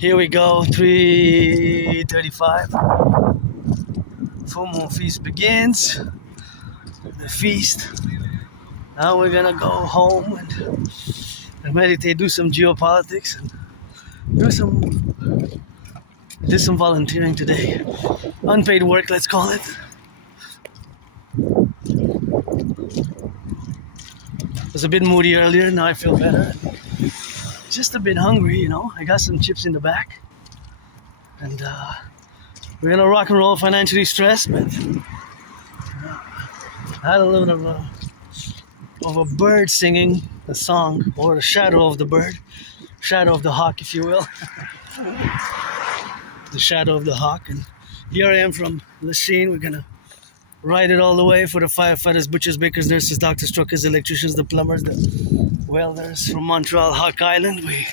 Here we go, 3:35. Full moon feast begins. The feast. Now we're gonna go home and meditate, do some geopolitics, and do some volunteering today. Unpaid work, let's call it. I was a bit moody earlier, now I feel better. Just a bit hungry, you know. I got some chips in the back. And we're gonna rock and roll, financially stressed, but I had a little bit of a bird singing a song, or the shadow of the bird, shadow of the hawk, if you will. The shadow of the hawk. And here I am from Lachine. We're gonna ride it all the way for the firefighters, butchers, bakers, nurses, doctors, truckers, electricians, the plumbers, the welders from Montreal, Hawk Island. We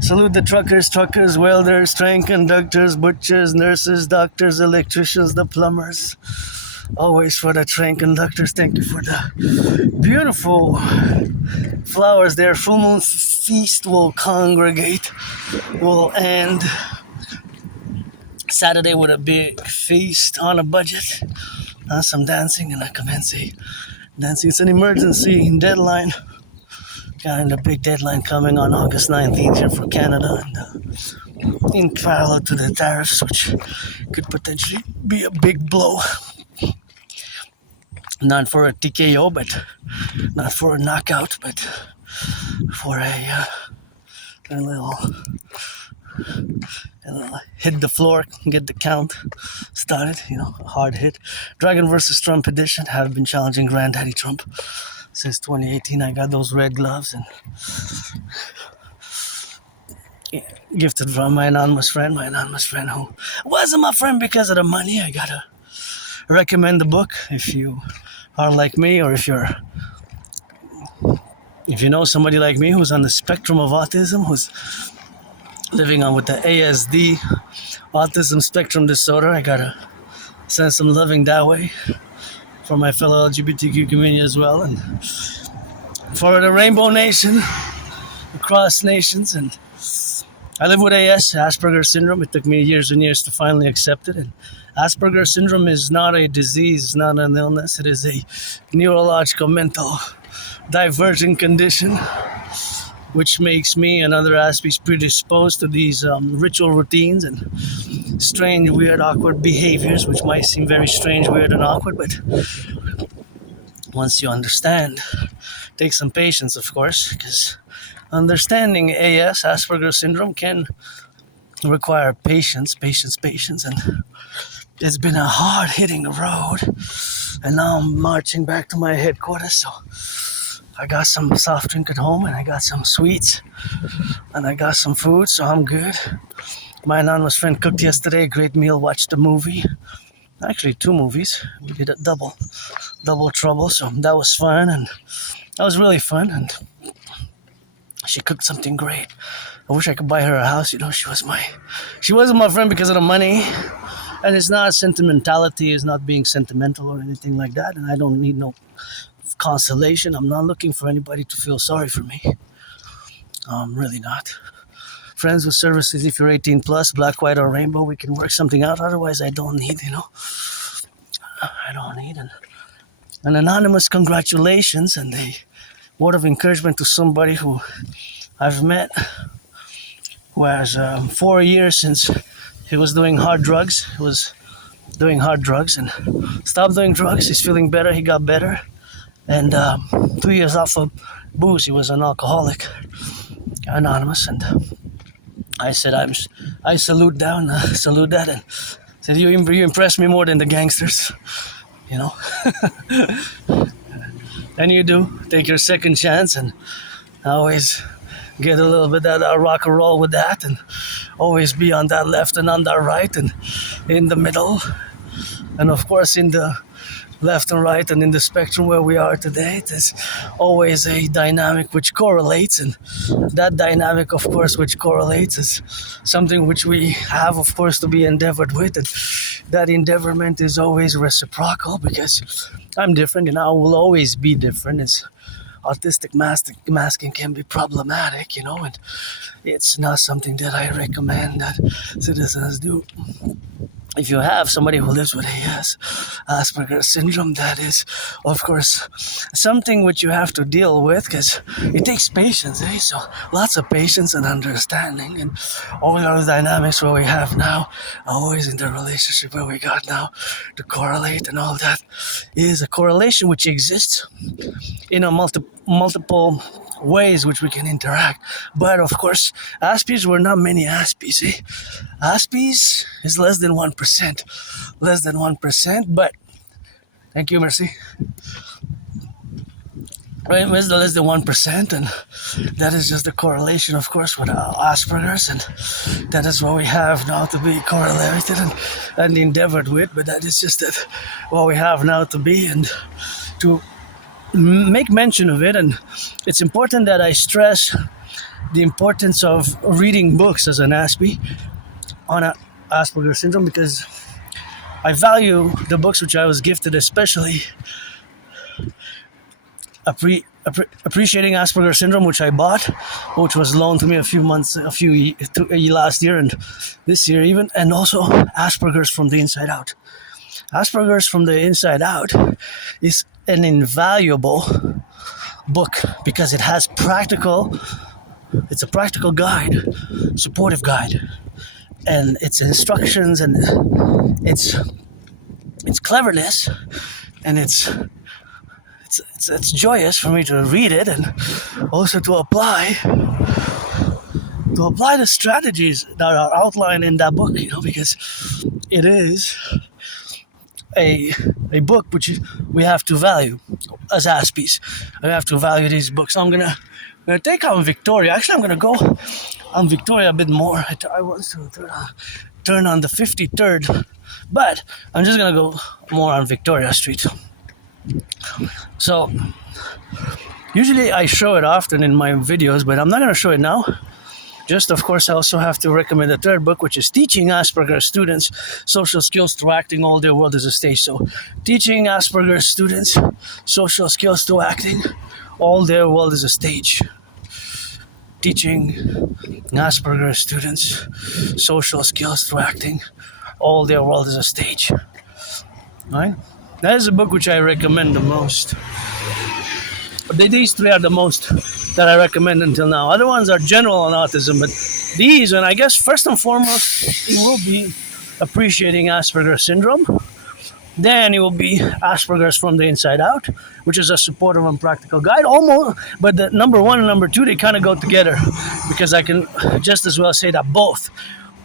salute the truckers, welders, train conductors, butchers, nurses, doctors, electricians, the plumbers. Always for the train conductors. Thank you for the beautiful flowers there. Full moon feast will congregate. Will end Saturday with a big feast on a budget. Some dancing, and I commence dancing. It's an emergency deadline. Got a big deadline coming on August 19th here for Canada, and in parallel to the tariffs, which could potentially be a big blow. Not for a TKO, but not for a knockout, but for a little hit the floor, get the count started, you know, a hard hit. Dragon versus Trump edition. Have been challenging Granddaddy Trump since 2018. I got those red gloves and gifted from my anonymous friend who wasn't my friend because of the money. I gotta recommend the book if you are like me, or if you know somebody like me who's on the spectrum of autism, who's living on with the ASD, autism spectrum disorder. I gotta send some loving that way for my fellow LGBTQ community as well, and for the Rainbow Nation, across nations. And I live with Asperger's syndrome. It took me years and years to finally accept it. And Asperger's syndrome is not a disease, it's not an illness. It is a neurological, mental, divergent condition, which makes me and other Aspies predisposed to these ritual routines and strange, weird, awkward behaviors, which might seem very strange, weird, and awkward, but once you understand, take some patience, of course, because understanding Asperger's syndrome, can require patience, and it's been a hard-hitting road, and now I'm marching back to my headquarters, so I got some soft drink at home, and I got some sweets, and I got some food, so I'm good. My anonymous friend cooked yesterday, a great meal, watched a movie. Actually, 2 movies. We did a double trouble, so that was fun, and that was really fun, and she cooked something great. I wish I could buy her a house. You know, she wasn't my friend because of the money, and it's not sentimentality, it's not being sentimental or anything like that, and I don't need no consolation. I'm not looking for anybody to feel sorry for me. Really not. Friends with services, if you're 18 plus, black, white, or rainbow, we can work something out. Otherwise, I don't need, an anonymous congratulations and a word of encouragement to somebody who I've met, who has 4 years since he was doing hard drugs. He was doing hard drugs and stopped doing drugs. He's feeling better. He got better. And 2 years off of booze. He was an alcoholic, anonymous, and I said, I salute that, and said, you impress me more than the gangsters, you know. And you do take your second chance, and always get a little bit of that rock and roll with that, and always be on that left and on that right, and in the middle, and of course in the left and right, and in the spectrum where we are today, there's always a dynamic which correlates, and that dynamic, of course, which correlates is something which we have, of course, to be endeavored with, and that endeavorment is always reciprocal, because I'm different, and I will always be different. It's autistic masking can be problematic, and it's not something that I recommend that citizens do. If you have somebody who lives with Asperger's syndrome, that is, of course, something which you have to deal with because it takes patience, So lots of patience and understanding, and all those dynamics where we have now, always in the relationship where we got now, to correlate and all that is a correlation which exists in a multiple ways which we can interact. But of course, Aspies were not many Aspies. Aspies is less than 1%. Less than 1%, but thank you, Mercy. Right, less than 1%, and that is just the correlation, of course, with Asperger's, and that is what we have now to be correlated and endeavored with, but that is just that what we have now to be, and to make mention of it. And it's important that I stress the importance of reading books as an Aspie on Asperger's syndrome, because I value the books which I was gifted, especially Appreciating Asperger's syndrome, which I bought, which was loaned to me last year and this year even, and also Asperger's from the Inside Out. Asperger's from the Inside Out is an invaluable book because it's a practical guide, supportive guide, and its instructions and its cleverness, and it's joyous for me to read it and also to apply the strategies that are outlined in that book, because it is a book which we have to value as Aspies. I have to value these books. So I'm gonna take on Victoria. Actually, I'm gonna go on Victoria a bit more. I want to turn on the 53rd, but I'm just gonna go more on Victoria Street. So usually I show it often in my videos, but I'm not going to show it now. Just, of course, I also have to recommend the third book, which is Teaching Asperger's Students Social Skills Through Acting All Their World as a Stage. So Teaching Asperger's Students Social Skills Through Acting All Their World as a Stage. Teaching Asperger's Students Social Skills Through Acting All Their World as a Stage. All right? That is a book which I recommend the most. These three are the most that I recommend until now. Other ones are general on autism, but these, and I guess first and foremost, it will be Appreciating Asperger's Syndrome. Then it will be Asperger's from the Inside Out, which is a supportive and practical guide. Almost, but the number one and number two, they kind of go together, because I can just as well say that both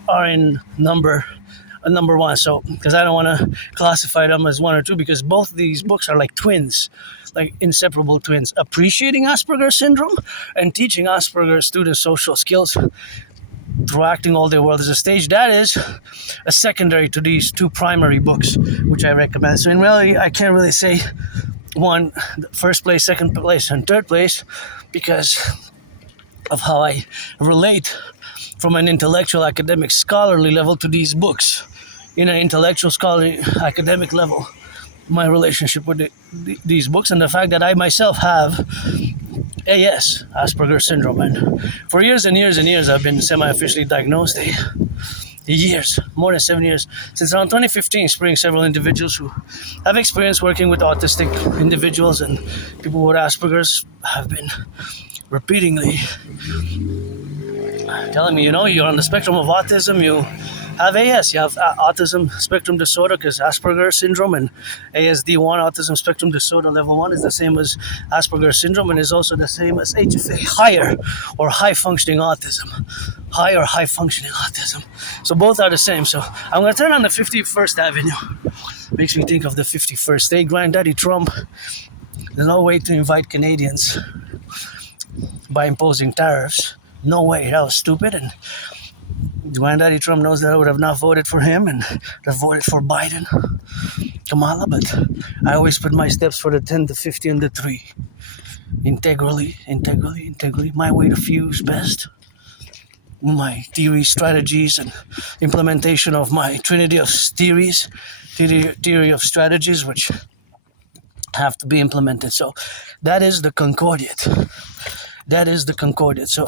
are in number one. So, because I don't want to classify them as one or two, because both of these books are like twins, like inseparable twins. Appreciating Asperger's Syndrome and Teaching Asperger's Students Social Skills Through Acting All Their World as a Stage. That is a secondary to these two primary books, which I recommend. So in reality, I can't really say one, first place, second place, and third place, because of how I relate from an intellectual, academic, scholarly level to these books. In an intellectual, scholarly, academic level, my relationship with these books, and the fact that I myself have AS, Asperger's Syndrome, and for years and years and years I've been semi-officially diagnosed. More than 7 years. Since around 2015, spring, several individuals who have experience working with autistic individuals and people with Asperger's have been repeatedly telling me, you're on the spectrum of autism, you have AS, you have autism spectrum disorder, because Asperger's syndrome and ASD1, autism spectrum disorder level 1, is the same as Asperger's syndrome, and is also the same as HFA, higher or high functioning autism. High or high functioning autism. So both are the same. So I'm going to turn on the 51st Avenue. Makes me think of the 51st state. Granddaddy Trump, there's no way to invite Canadians by imposing tariffs. No way, that was stupid, and Granddaddy Trump knows that I would have not voted for him and have voted for Biden, Kamala, but I always put my steps for the 10, the 50, and the 3. Integrally. My way to fuse best. My theory, strategies, and implementation of my trinity of theory of strategies, which have to be implemented. So that is the concordiate. That is the concordiate. So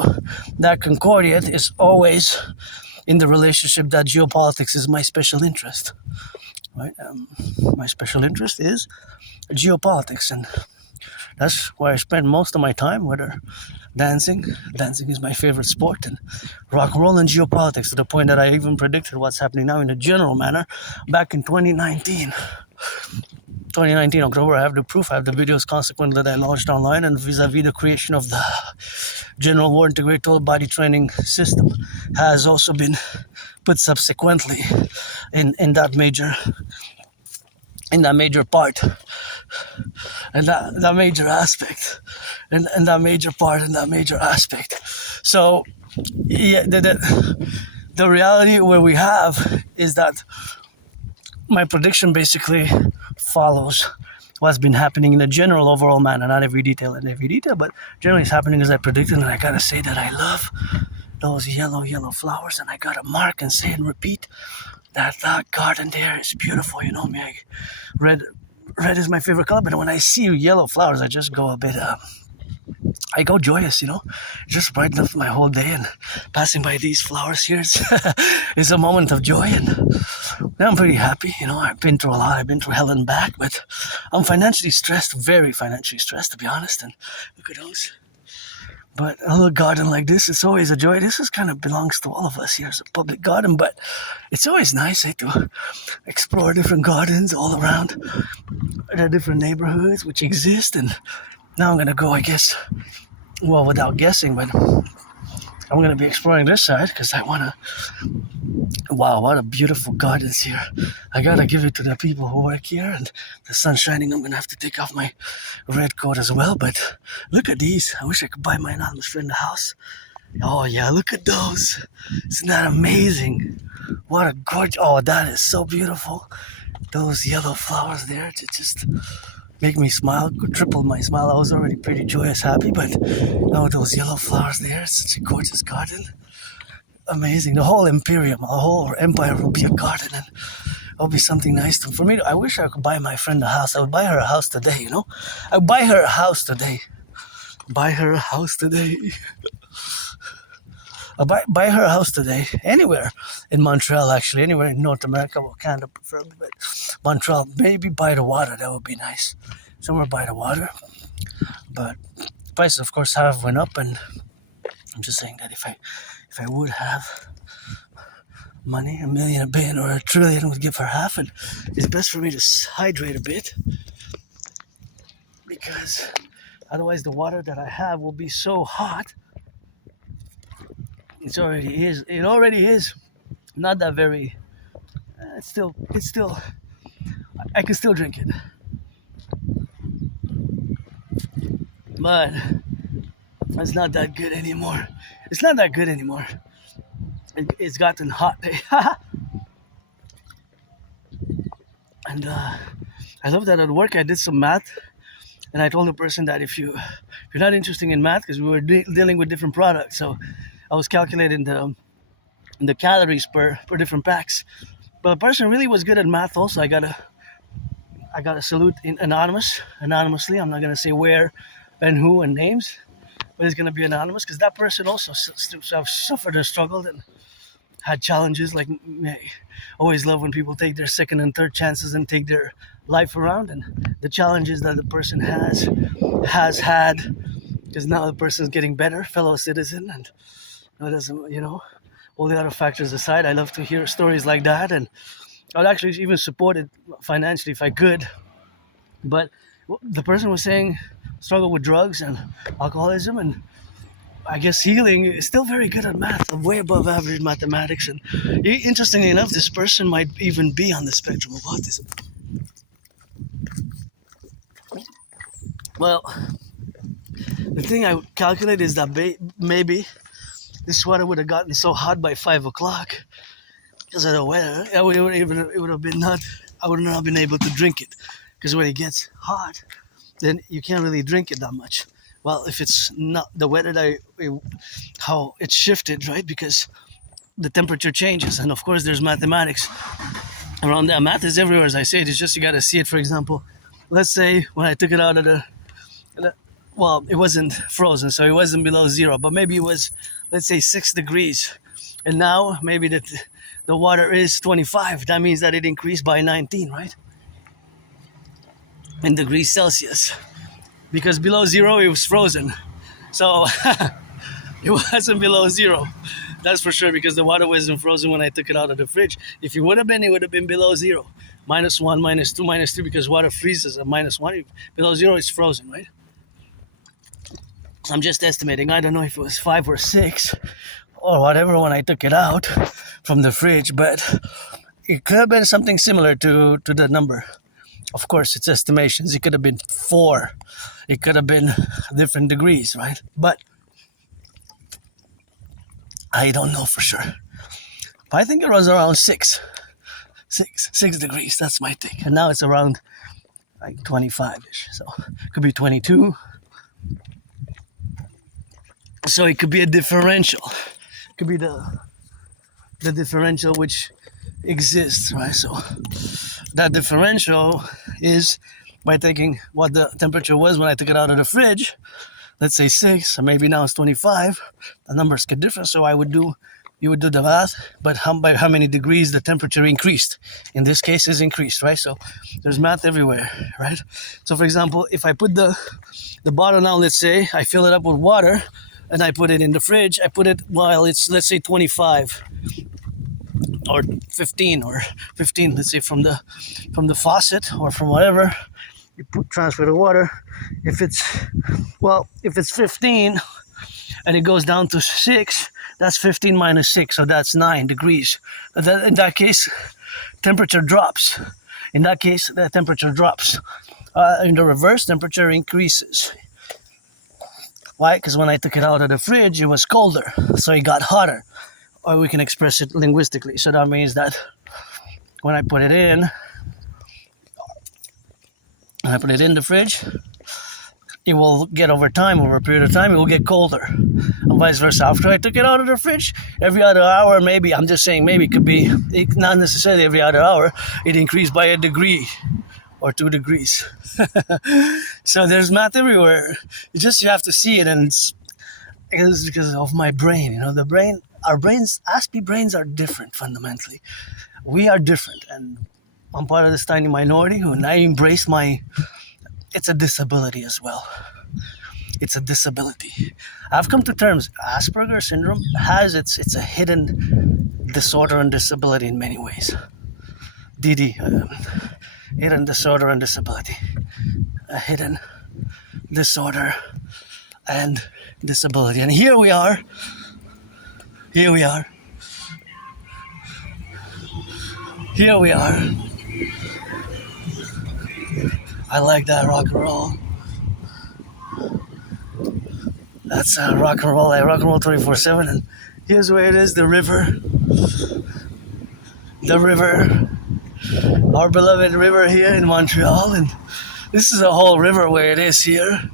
that concordiate is always in the relationship that geopolitics is my special interest. Right? My special interest is geopolitics, and that's where I spend most of my time, whether dancing. Dancing is my favorite sport, and rock and roll and geopolitics, to the point that I even predicted what's happening now in a general manner back in 2019. 2019 October, I have the proof, I have the videos consequently that I launched online, and vis-a-vis the creation of the general war integrated total body training system has also been put subsequently in that major part, and that major aspect, and that major part, and that major aspect. So yeah, the reality where we have is that my prediction basically follows what's been happening in a general overall manner, not every detail, but generally it's happening as I predicted. And I gotta say that I love those yellow flowers, and I gotta mark and say and repeat that garden there is beautiful. You know me, red is my favorite color, but when I see yellow flowers, I just go a bit I go joyous, just brightens up my whole day, and passing by these flowers here is a moment of joy, and I'm pretty happy. I've been through a lot, I've been through hell and back, but I'm financially stressed, very financially stressed, to be honest, and look at those. But a little garden like this, it's always a joy. This is kind of belongs to all of us here as a public garden, but it's always nice to explore different gardens all around the different neighborhoods which exist. And now I'm going to go, I guess, well, without guessing, but I'm going to be exploring this side because I want to. Wow, what a beautiful gardens here. I got to give it to the people who work here, and the sun's shining. I'm going to have to take off my red coat as well, but look at these. I wish I could buy my anonymous friend a house. Oh yeah, look at those. Isn't that amazing? What a gorgeous. Oh, that is so beautiful. Those yellow flowers there to just make me smile, triple my smile. I was already pretty joyous, happy, but now those yellow flowers there, it's such a gorgeous garden. Amazing. The whole imperium, the whole empire will be a garden, and it'll be something nice for me. I wish I could buy my friend a house. I would buy her a house today, I would buy her a house today. Buy her a house today. I'll buy her a house today. Anywhere in Montreal, actually. Anywhere in North America. Well, Canada preferably, but Montreal. Maybe by the water. That would be nice. Somewhere by the water. But prices, of course, have went up, and I'm just saying that if I would have money, $1 million, $1 billion, or $1 trillion, would give her half, and it's best for me to hydrate a bit, because otherwise the water that I have will be so hot. It already is not that very. It's still. I can still drink it, but it's not that good anymore. It's gotten hot. And I love that at work I did some math, and I told the person that if you're not interested in math, because we were dealing with different products, so I was calculating the calories per different packs. But the person really was good at math also. I gotta salute anonymously. I'm not gonna say where and who and names, but it's gonna be anonymous, because that person also suffered and struggled and had challenges. Like, I always love when people take their second and third chances and take their life around, and the challenges that the person has had, because now the person's getting better, fellow citizen, and it doesn't, all the other factors aside, I love to hear stories like that, and I'd actually even support it financially if I could. But the person was saying struggle with drugs and alcoholism, and I guess healing, is still very good at math, way above average mathematics. And interestingly enough, this person might even be on the spectrum of autism. Well, the thing I would calculate is that maybe this sweater would have gotten so hot by 5 o'clock because of the weather. I would not have been able to drink it, because when it gets hot, then you can't really drink it that much. Well, if it's not the weather, how it's shifted, right? Because the temperature changes, and of course there's mathematics around that. Math is everywhere, as I say. It's just you got to see it. For example, let's say when I took it out of well, it wasn't frozen, so it wasn't below zero, but maybe it was, let's say, 6 degrees. And now maybe the water is 25. That means that it increased by 19, right? In degrees Celsius. Because below zero, it was frozen. So it wasn't below zero. That's for sure, because the water wasn't frozen when I took it out of the fridge. If it would have been, it would have been below zero. -1, -2, -3, because water freezes at -1. Below zero, it's frozen, right? So I'm just estimating. I don't know if it was 5 or 6 or whatever when I took it out from the fridge, but it could have been something similar to the number. Of course, it's estimations. It could have been 4. It could have been different degrees, right? But I don't know for sure. But I think it was around 6 degrees. That's my take. And now it's around like 25-ish. So it could be 22. So it could be a differential. It could be the differential which exists, right? So that differential is by taking what the temperature was when I took it out of the fridge. Let's say 6, or maybe now it's 25. The numbers get different, so you would do the math, but by how many degrees the temperature increased. In this case, is increased, right? So there's math everywhere, right? So for example, if I put the bottle now, let's say I fill it up with water, and I put it in the fridge. I put it while it's, let's say, 25 or 15, let's say, from the faucet or from whatever. You transfer the water. If it's 15 and it goes down to 6, that's 15 minus 6, so that's 9 degrees. In that case, temperature drops. In that case, the temperature drops. In the reverse, temperature increases. Why? Because when I took it out of the fridge, it was colder, so it got hotter. Or we can express it linguistically. So that means that when I put it in the fridge, it will get over a period of time, it will get colder. And vice versa. After I took it out of the fridge, every other hour, maybe, I'm just saying maybe, it could be, not necessarily every other hour, it increased by a degree or 2 degrees. So there's math everywhere. You have to see it, and it's because of my brain. Our brains, Aspie brains are different fundamentally. We are different, and I'm part of this tiny minority and I embrace it's a disability as well. It's a disability. I've come to terms. Asperger's syndrome it's a hidden disorder and disability in many ways. Dedie, hidden disorder and disability. A hidden disorder and disability. And here we are. I like that rock and roll. That's rock and roll. I rock and roll 24/7. And here's where it is: the river, our beloved river here in Montreal. And this is a whole river where it is here.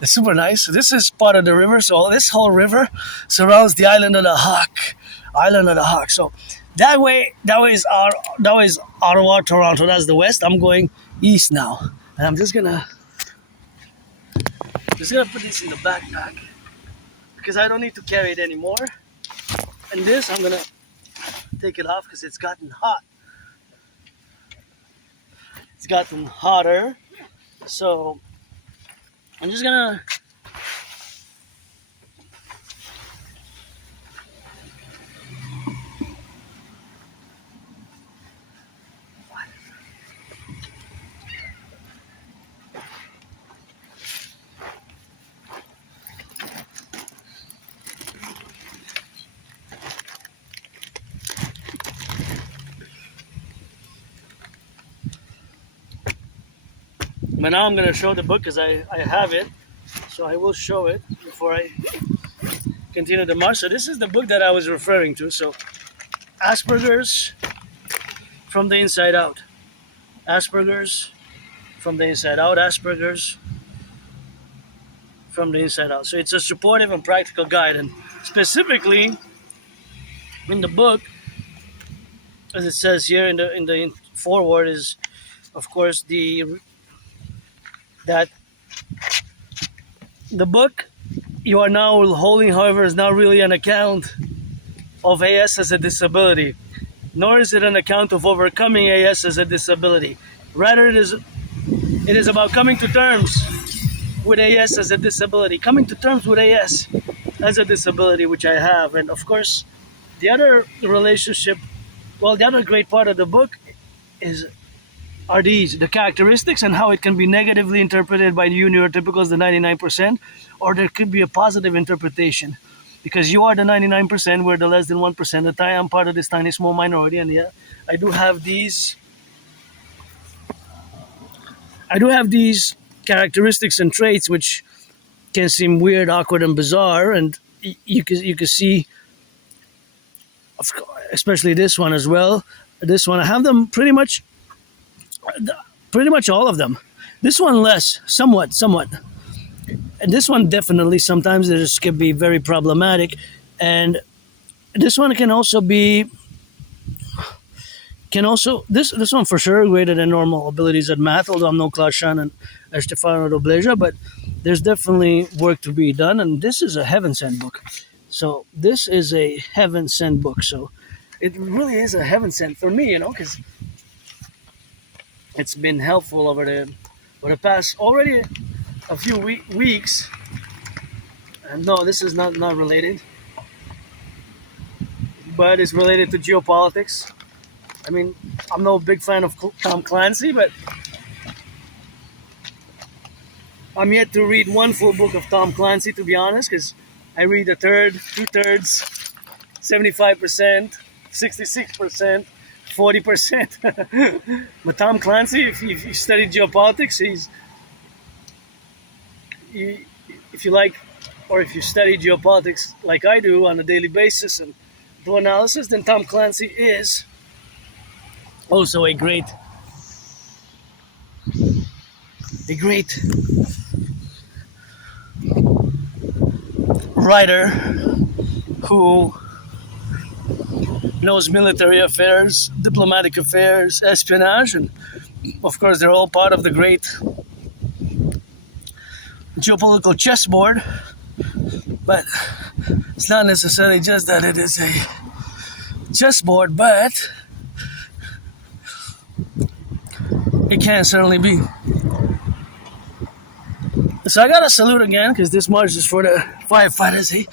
It's super nice. So this is part of the river. So this whole river surrounds the island of the Hawk. So that way is Ottawa, Toronto. That's the west. I'm going east now, and I'm just gonna put this in the backpack because I don't need to carry it anymore. And this, I'm gonna take it off because it's gotten hot. It's gotten hotter, so I'm just gonna but now I'm going to show the book because I have it. So I will show it before I continue the march. So this is the book that I was referring to. So Asperger's from the inside out. Asperger's from the inside out. Asperger's from the inside out. So it's a supportive and practical guide. And specifically in the book, as it says here in the foreword, is of course the that the book you are now holding, however, is not really an account of AS as a disability, nor is it an account of overcoming AS as a disability. Rather, it is about coming to terms with AS as a disability, coming to terms with AS as a disability, which I have. And of course, the other relationship, well, the other great part of the book are these, the characteristics and how it can be negatively interpreted by you neurotypicals, the 99%, or there could be a positive interpretation. Because you are the 99%, we're the less than 1%, that I am part of this tiny small minority, and yeah, I do have these characteristics and traits which can seem weird, awkward, and bizarre, and you can see, especially this one as well. This one, I have them pretty much all of them. This one less, somewhat, and this one definitely. Sometimes this can be very problematic, and this one can also be. This one for sure greater than normal abilities at math, although I'm no Claude Chan and Stefano Dobleja, but there's definitely work to be done, and this is a heaven sent book. So this is a heaven sent book. So it really is a heaven sent for me, because it's been helpful over the past already a few weeks. And no, this is not related, but it's related to geopolitics. I mean, I'm no big fan of Tom Clancy, but I'm yet to read one full book of Tom Clancy, to be honest, because I read a third, 2/3, 75%, 66%, 40%. But Tom Clancy, if you study geopolitics, if you like, or if you study geopolitics like I do on a daily basis and do analysis, then Tom Clancy is also a great writer who knows military affairs, diplomatic affairs, espionage, and of course they're all part of the great geopolitical chessboard. But it's not necessarily just that it is a chessboard, but it can certainly be. So I gotta salute again, because this march is for the firefighters,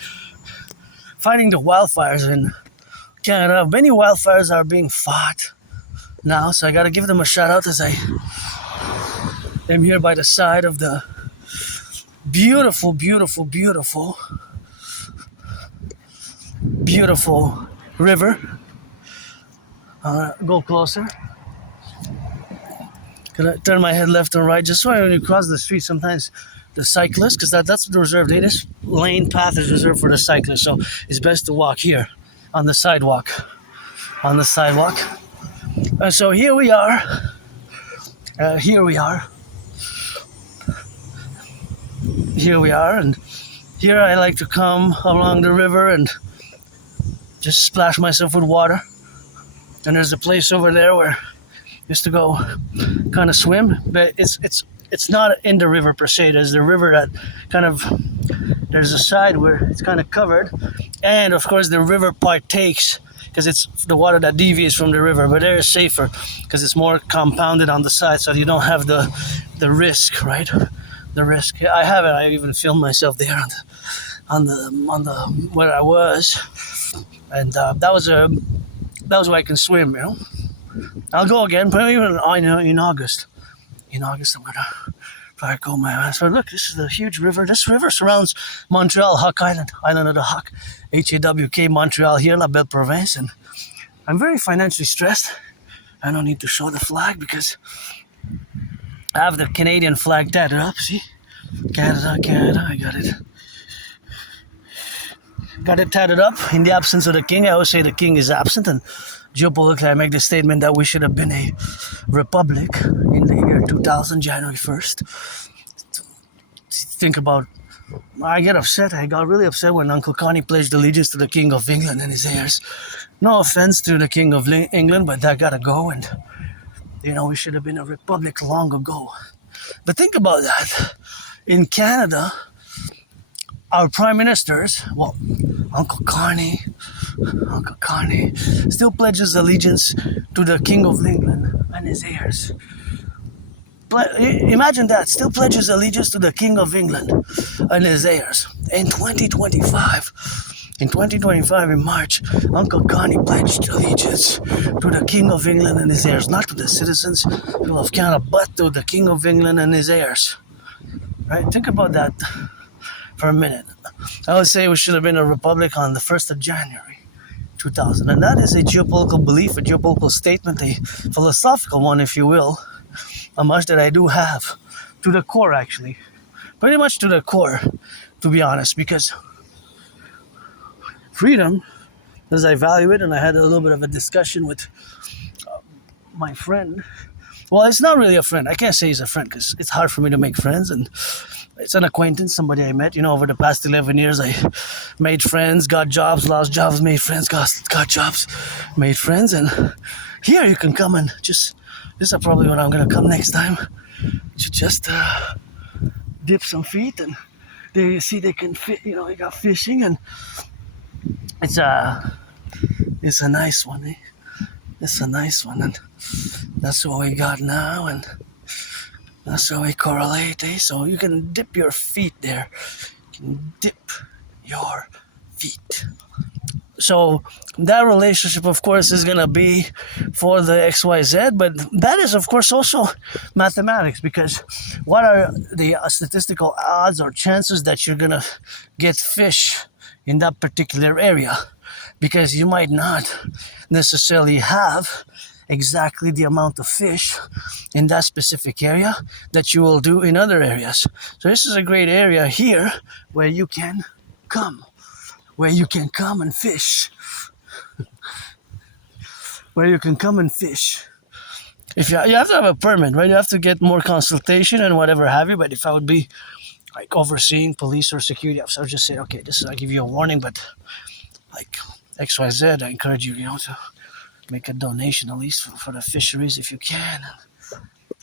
fighting the wildfires in Canada. Many wildfires are being fought now, so I gotta give them a shout out as I am here by the side of the beautiful, beautiful, beautiful, beautiful river. Go closer. Gonna turn my head left and right, just so when you cross the street, sometimes the cyclists, because that's the reserved. This lane path is reserved for the cyclists, so it's best to walk here on the sidewalk. So here we are. And here I like to come along the river and just splash myself with water. And there's a place over there where just to go kind of swim, but it's not in the river per se. There's the river that there's a side where it's kind of covered, and of course the river partakes because it's the water that deviates from the river, but there is safer because it's more compounded on the side, so you don't have the risk, right? The risk. I even filmed myself there on the where I was, and that was where I can swim, I'll go again, probably even in August. In August, I'm gonna probably go my ass. But look, this is a huge river. This river surrounds Montreal, Huck Island of the Huck, H-A-W-K, Montreal here, La Belle Province, and I'm very financially stressed. I don't need to show the flag because I have the Canadian flag tatted up. See, Canada, I got it. Got it tatted up in the absence of the king. I always say the king is absent, and geopolitically I make the statement that we should have been a republic in the year 2000, January 1st. Think about, I got really upset when Uncle Connie pledged allegiance to the King of England and his heirs. No offense to the King of England, but that gotta go, and we should have been a republic long ago. But think about that. In Canada, our prime ministers, well, Uncle Carney still pledges allegiance to the King of England and his heirs. Imagine that, still pledges allegiance to the King of England and his heirs. In 2025, in March, Uncle Carney pledged allegiance to the King of England and his heirs, not to the citizens of Canada, but to the King of England and his heirs. Right? Think about that for a minute. I would say we should have been a republic on the 1st of January 2000. And that is a geopolitical belief, a geopolitical statement, a philosophical one, if you will, a much that I do have. To the core, actually. Pretty much to the core, to be honest, because freedom, as I value it, and I had a little bit of a discussion with my friend. Well, it's not really a friend. I can't say he's a friend because it's hard for me to make friends, and it's an acquaintance, somebody I met. Over the past 11 years, I made friends, got jobs, lost jobs, made friends, got jobs, made friends, and here you can come and this is probably when I'm going to come next time, to just dip some feet, and there you see they can fit, you got fishing, and it's a nice one, eh? It's a nice one, and that's what we got now, and that's how we correlate, eh? So you can dip your feet there. You can dip your feet. So that relationship, of course, is going to be for the XYZ, but that is, of course, also mathematics, because what are the statistical odds or chances that you're going to get fish in that particular area? Because you might not necessarily have exactly the amount of fish in that specific area that you will do in other areas. So this is a great area here where you can come and fish. Where you can come and fish. If you have to have a permit, right? You have to get more consultation and whatever have you. But if I would be like overseeing police or security officer, I would just say, okay, I'll give you a warning, but like XYZ, I encourage you, to make a donation at least for the fisheries if you can.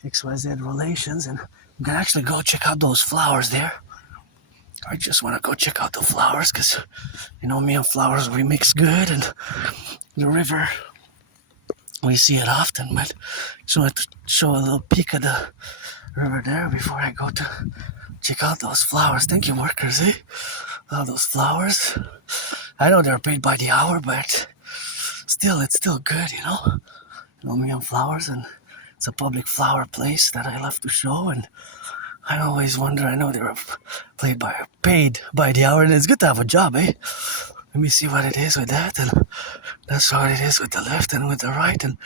XYZ relations, and you can actually go check out those flowers there. I just want to go check out the flowers because, me and flowers, we mix good, and the river, we see it often, but just want to show a little peek of the river there before I go to check out those flowers. Thank you, workers, eh? All those flowers. I know they're paid by the hour, but still, it's still good, me and flowers, and it's a public flower place that I love to show, and I always wonder, I know they're paid by the hour, and it's good to have a job, eh? Let me see what it is with that, and that's what it is with the left and with the right, and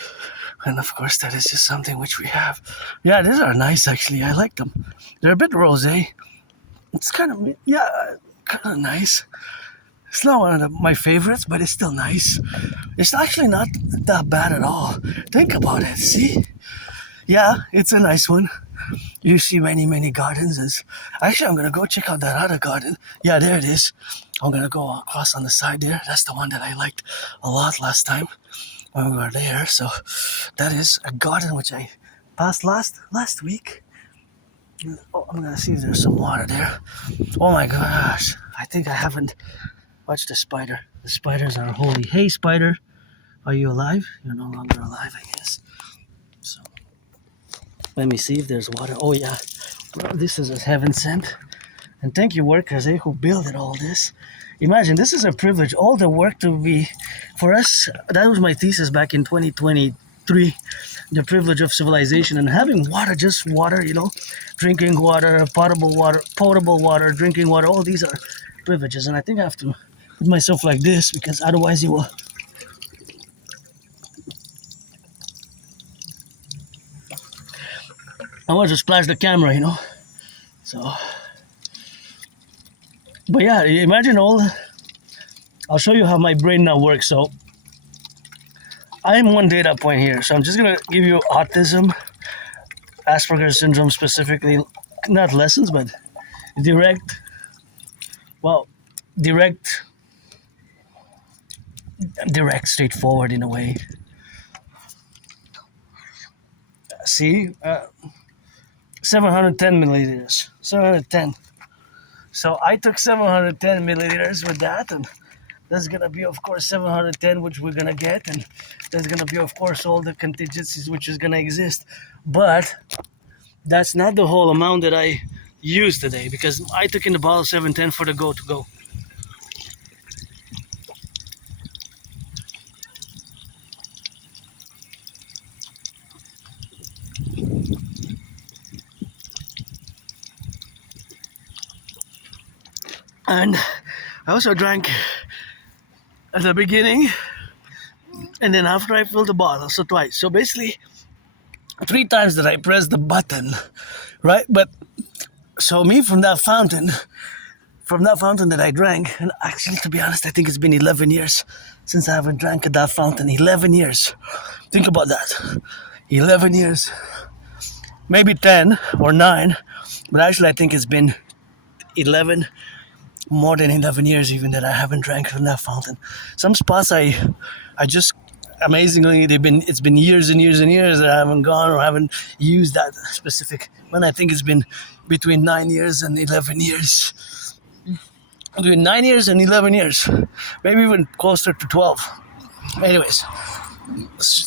of course that is just something which we have. Yeah, these are nice, actually. I like them. They're a bit rosé. It's kind of nice. It's not one of my favorites, but it's still nice. It's actually not that bad at all. Think about it, see? Yeah, it's a nice one. You see many gardens. Actually, I'm going to go check out that other garden. Yeah, there it is. I'm going to go across on the side there. That's the one that I liked a lot last time when we were there. So that is a garden which I passed last week. Oh, I'm going to see if there's some water there. Oh my gosh. I think I haven't watched the spider. The spiders are holy. Hey, spider. Are you alive? You're no longer alive, I guess. So let me see if there's water. Oh yeah, well, this is a heaven sent. And thank you, workers, who built all this. Imagine, this is a privilege. All the work to be for us. That was my thesis back in 2023. The privilege of civilization and having water, just water, drinking water, potable water, drinking water. All these are privileges, and I think I have to put myself like this because otherwise you will. I want to splash the camera, So, but yeah, imagine I'll show you how my brain now works. So, I'm one data point here. So I'm just going to give you autism, Asperger's syndrome specifically, not lessons, but direct, straightforward in a way. See, 710 milliliters. 710. So I took 710 milliliters with that, and there's gonna be, of course, 710 which we're gonna get, and there's gonna be, of course, all the contingencies which is gonna exist. But that's not the whole amount that I used today, because I took in the bottle 710 for the go to go. And I also drank at the beginning and then after I filled the bottle, so twice. So basically 3 times that I pressed the button, right? But so me from that fountain that I drank, and actually to be honest, I think it's been 11 years since I haven't drank at that fountain. 11 years. Think about that. 11 years. Maybe 10 or 9, but actually I think it's been 11, more than 11 years even, that I haven't drank from that fountain. Some spots I just, amazingly, it's been years and years and years that I haven't gone or haven't used that specific one. I think it's been between 9 years and 11 years. Between 9 years and 11 years. Maybe even closer to 12. Anyways,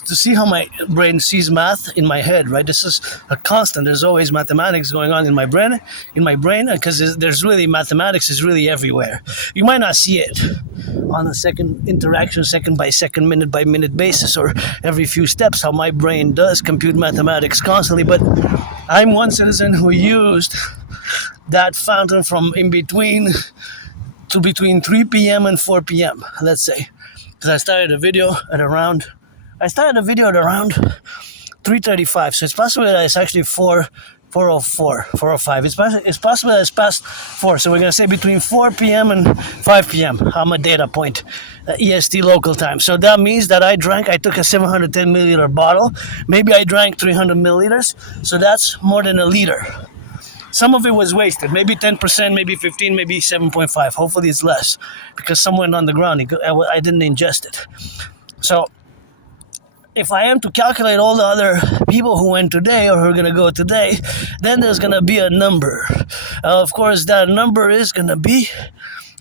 to see how my brain sees math in my head, right? This is a constant. There's always mathematics going on in my brain, because there's really, mathematics is really everywhere. You might not see it on a second interaction, second by second, minute by minute basis, or every few steps, how my brain does compute mathematics constantly. But I'm one citizen who used that fountain from between 3 p.m. and 4 p.m., let's say. Because I started a video at around 3:35. So it's possible that it's actually 4:05. It's possible that it's past 4. So we're going to say between 4 p.m. and 5 p.m. I'm a data point, EST local time. So that means that I took a 710 milliliter bottle. Maybe I drank 300 milliliters. So that's more than a liter. Some of it was wasted, maybe 10%, maybe 15, maybe 7.5. Hopefully it's less, because some went on the ground. I didn't ingest it. So if I am to calculate all the other people who went today or who are going to go today, then there's going to be a number. Of course, that number is going to be,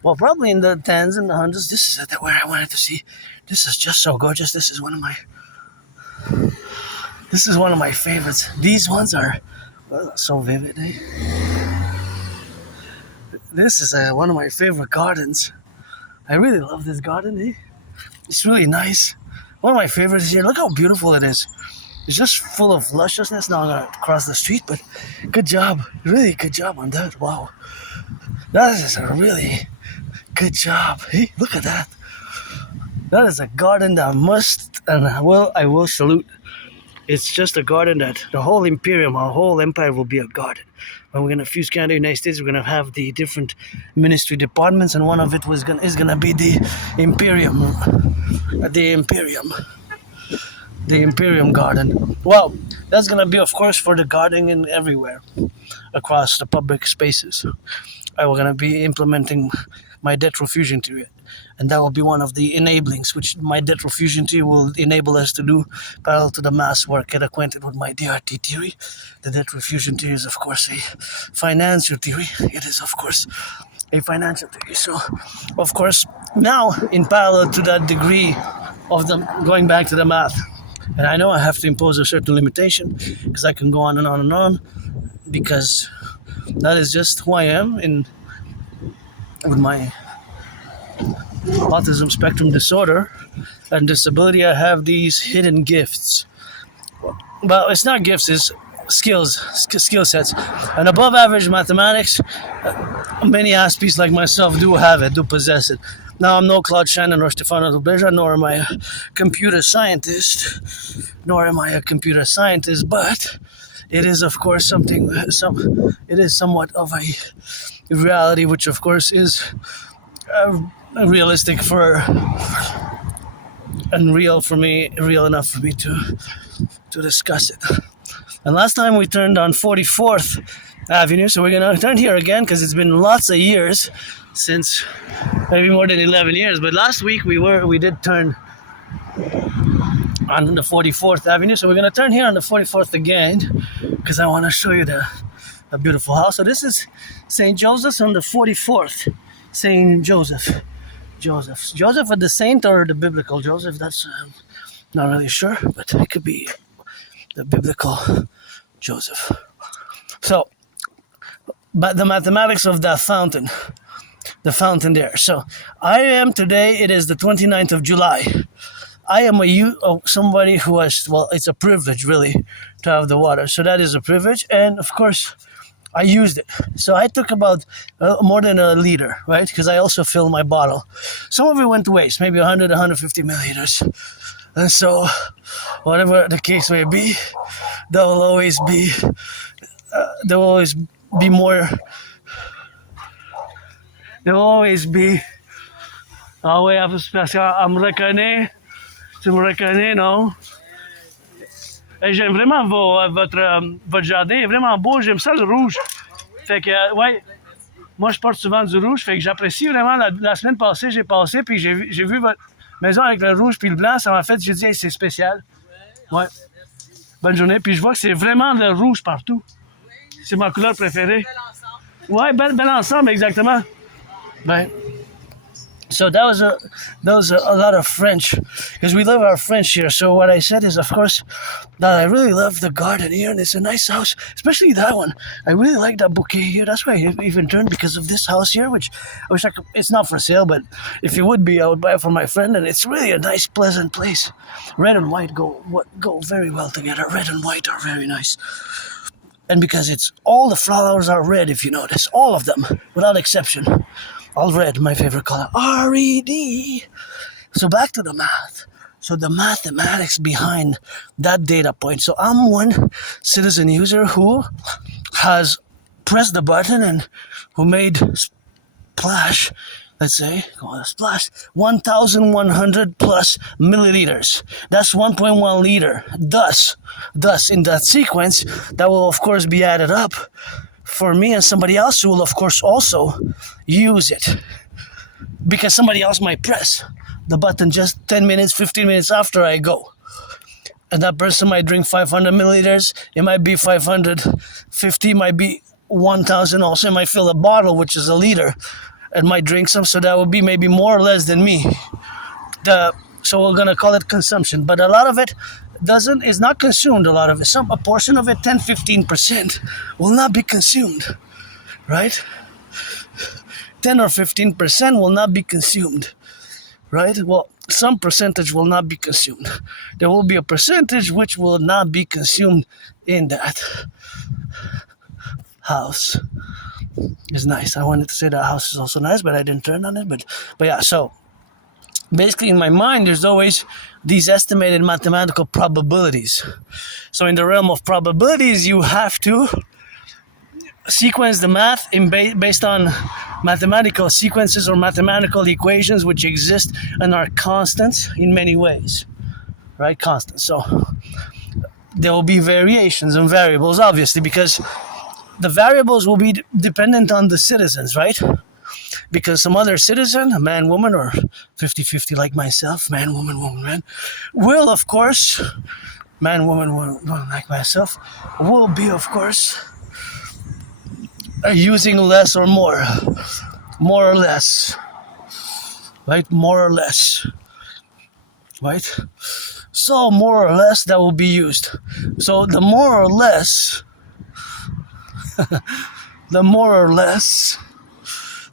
well, probably in the tens and the hundreds. This is where I wanted to see. This is just so gorgeous. This is one of my favorites. These ones are so vivid, eh? This is one of my favorite gardens. I really love this garden, eh? It's really nice. One of my favorites here. Look how beautiful it is. It's just full of lusciousness. Now I'm going to cross the street, but good job. Really good job on that. Wow. That is a really good job. Hey, look at that. That is a garden that I will salute. It's just a garden that the whole imperium, our whole empire will be a garden. When we're going to fuse Canada, United States, we're going to have the different ministry departments, and one of it is going to be the imperium. The imperium garden. Well, that's going to be, of course, for the gardening and everywhere across the public spaces. We're going to be implementing my debt fusion theory. And that will be one of the enablings, which my debt fusion theory will enable us to do parallel to the mass work. Get acquainted with my DRT theory. The debt fusion theory is, of course, a financial theory. It is, of course, a financial theory. So, of course, now in parallel to that degree of going back to the math, and I know I have to impose a certain limitation because I can go on and on and on, because that is just who I am with my autism spectrum disorder and disability. I have these hidden gifts. Well, it's not gifts, it's skill sets. And above average mathematics, many Aspies like myself do possess it. Now, I'm no Claude Shannon or Stefano Dobreja, nor am I a computer scientist, but it is, of course, it is somewhat of a reality, which, of course, is realistic and real enough for me to discuss it. And last time we turned on 44th Avenue, so we're going to turn here again because it's been lots of years since, maybe more than 11 years, but last week we did turn on the 44th Avenue, so we're going to turn here on the 44th again because I want to show you a beautiful house. So this is St. Joseph's on the 44th. St. Joseph. Joseph of the saint or the biblical Joseph, that's not really sure, but it could be the biblical Joseph. So, but the mathematics of that fountain, the fountain there. So, I am today, it is the 29th of July. I am somebody who has, well, it's a privilege really to have the water. So that is a privilege. And of course, I used it. So I took about more than a liter, right? Because I also filled my bottle. Some of it went to waste, maybe 100, 150 milliliters. And so, whatever the case may be, there will always be more. There will always be. Ah oui, parce qu'elle me reconnaît. Tu me reconnais, non? Et j'aime vraiment votre jardin, il est vraiment beau, j'aime ça le rouge. Fait que, ouais, moi je porte souvent du rouge, fait que j'apprécie vraiment. La semaine passée, j'ai passé, puis j'ai vu votre maison avec le rouge puis le blanc, ça m'a fait, j'ai dit, hey, c'est spécial. Ouais. Bonne journée, puis je vois que c'est vraiment le rouge partout. C'est ma couleur préférée. Ouais, bel ensemble, exactement. Ben. So that was a lot of French, because we love our French here. So what I said is, of course, that I really love the garden here, and it's a nice house, especially that one. I really like that bouquet here. That's why I even turned, because of this house here, which I wish it's not for sale, but if it would be, I would buy it for my friend, and it's really a nice, pleasant place. Red and white go very well together. Red and white are very nice. And because all the flowers are red, if you notice, all of them, without exception. All red, my favorite color. R-E-D. So back to the math. So the mathematics behind that data point. So I'm one citizen user who has pressed the button and who made splash, let's say, splash, 1,100 plus milliliters. That's 1.1 liter. Thus, in that sequence, that will of course be added up for me and somebody else who will of course also use it, because somebody else might press the button just 10 minutes, 15 minutes after I go, and that person might drink 500 milliliters. It might be 550, might be 1,000 also. It might fill a bottle, which is a liter, and might drink some, so that would be maybe more or less than me. So we're gonna call it consumption, but a lot of it is not consumed. A lot of it, a portion of it, 10-15% will not be consumed, right? 10 or 15% will not be consumed, right? Well, some percentage will not be consumed. There will be a percentage which will not be consumed in that house. It's nice. I wanted to say that house is also nice, but I didn't turn on it. But yeah, so basically in my mind, there's always these estimated mathematical probabilities. So in the realm of probabilities, you have to sequence the math based on mathematical sequences or mathematical equations which exist and are constant in many ways, right? Constant. So there will be variations and variables, obviously, because the variables will be dependent on the citizens, right? Because some other citizen, a man, woman, or 50-50 like myself, man, woman, man, will, of course, man, woman, like myself, will be, of course, using less or more or less, right? More or less, right? So more or less that will be used. So the more or less,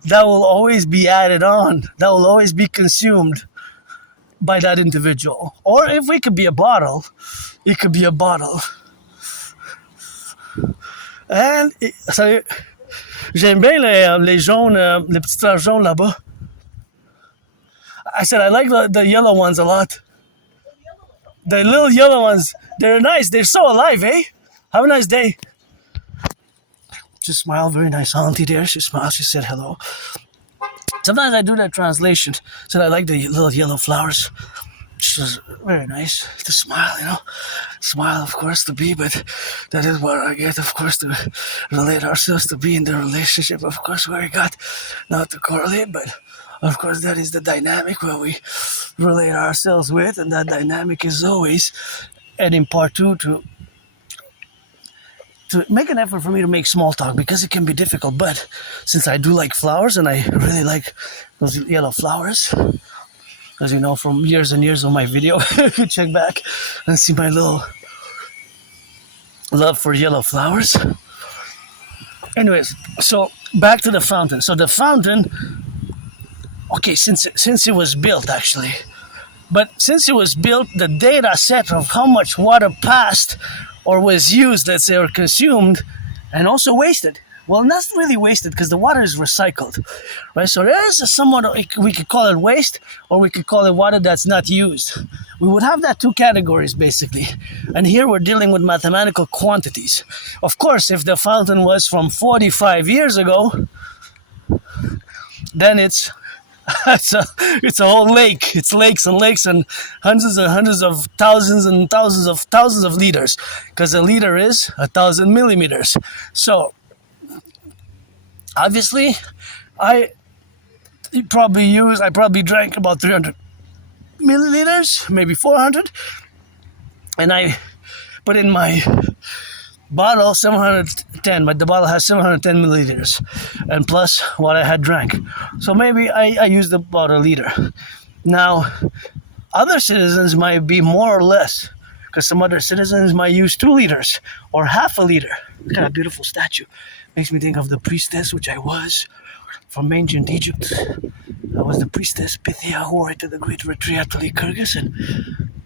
that will always be added on. That will always be consumed by that individual. Or if it could be a bottle, it could be a bottle. And so, j'aime bien les jaunes, les petites fleurs jaunes là-bas. I said I like the yellow ones a lot. The little yellow ones, they're nice. They're so alive, eh? Have a nice day. She smiled, very nice auntie there. She smiled, she said hello. Sometimes I do that translation. Said I like the little yellow flowers. She was very nice to smile, you know. Smile, of course, to be, but that is what I get, of course, to relate ourselves to be in the relationship, of course, where we got not to correlate, but of course that is the dynamic where we relate ourselves with, and that dynamic is always adding part two to to make an effort for me to make small talk because it can be difficult. But since I do like flowers and I really like those yellow flowers, as you know from years and years of my video, if you check back and see my little love for yellow flowers. Anyways, so back to the fountain. So the fountain, okay, since it was built actually, but since it was built, the data set of how much water passed or was used, let's say, or consumed, and also wasted. Well, not really wasted because the water is recycled, right? So there is a somewhat, we could call it waste, or we could call it water that's not used. We would have that two categories basically. And here we're dealing with mathematical quantities. Of course, if the fountain was from 45 years ago, then it's a whole lake. It's lakes and lakes and hundreds of thousands and thousands of liters, because a liter is 1,000 millimeters. So obviously, I probably drank about 300 milliliters, maybe 400, and I put in my bottle 710, but the bottle has 710 milliliters, and plus what I had drank. So maybe I used about a liter. Now, other citizens might be more or less, because some other citizens might use 2 liters or half a liter. Look at that beautiful statue. Makes me think of the priestess, which I was from ancient Egypt. I was the priestess Pythia, who went to the great retreat to Lycurgus, and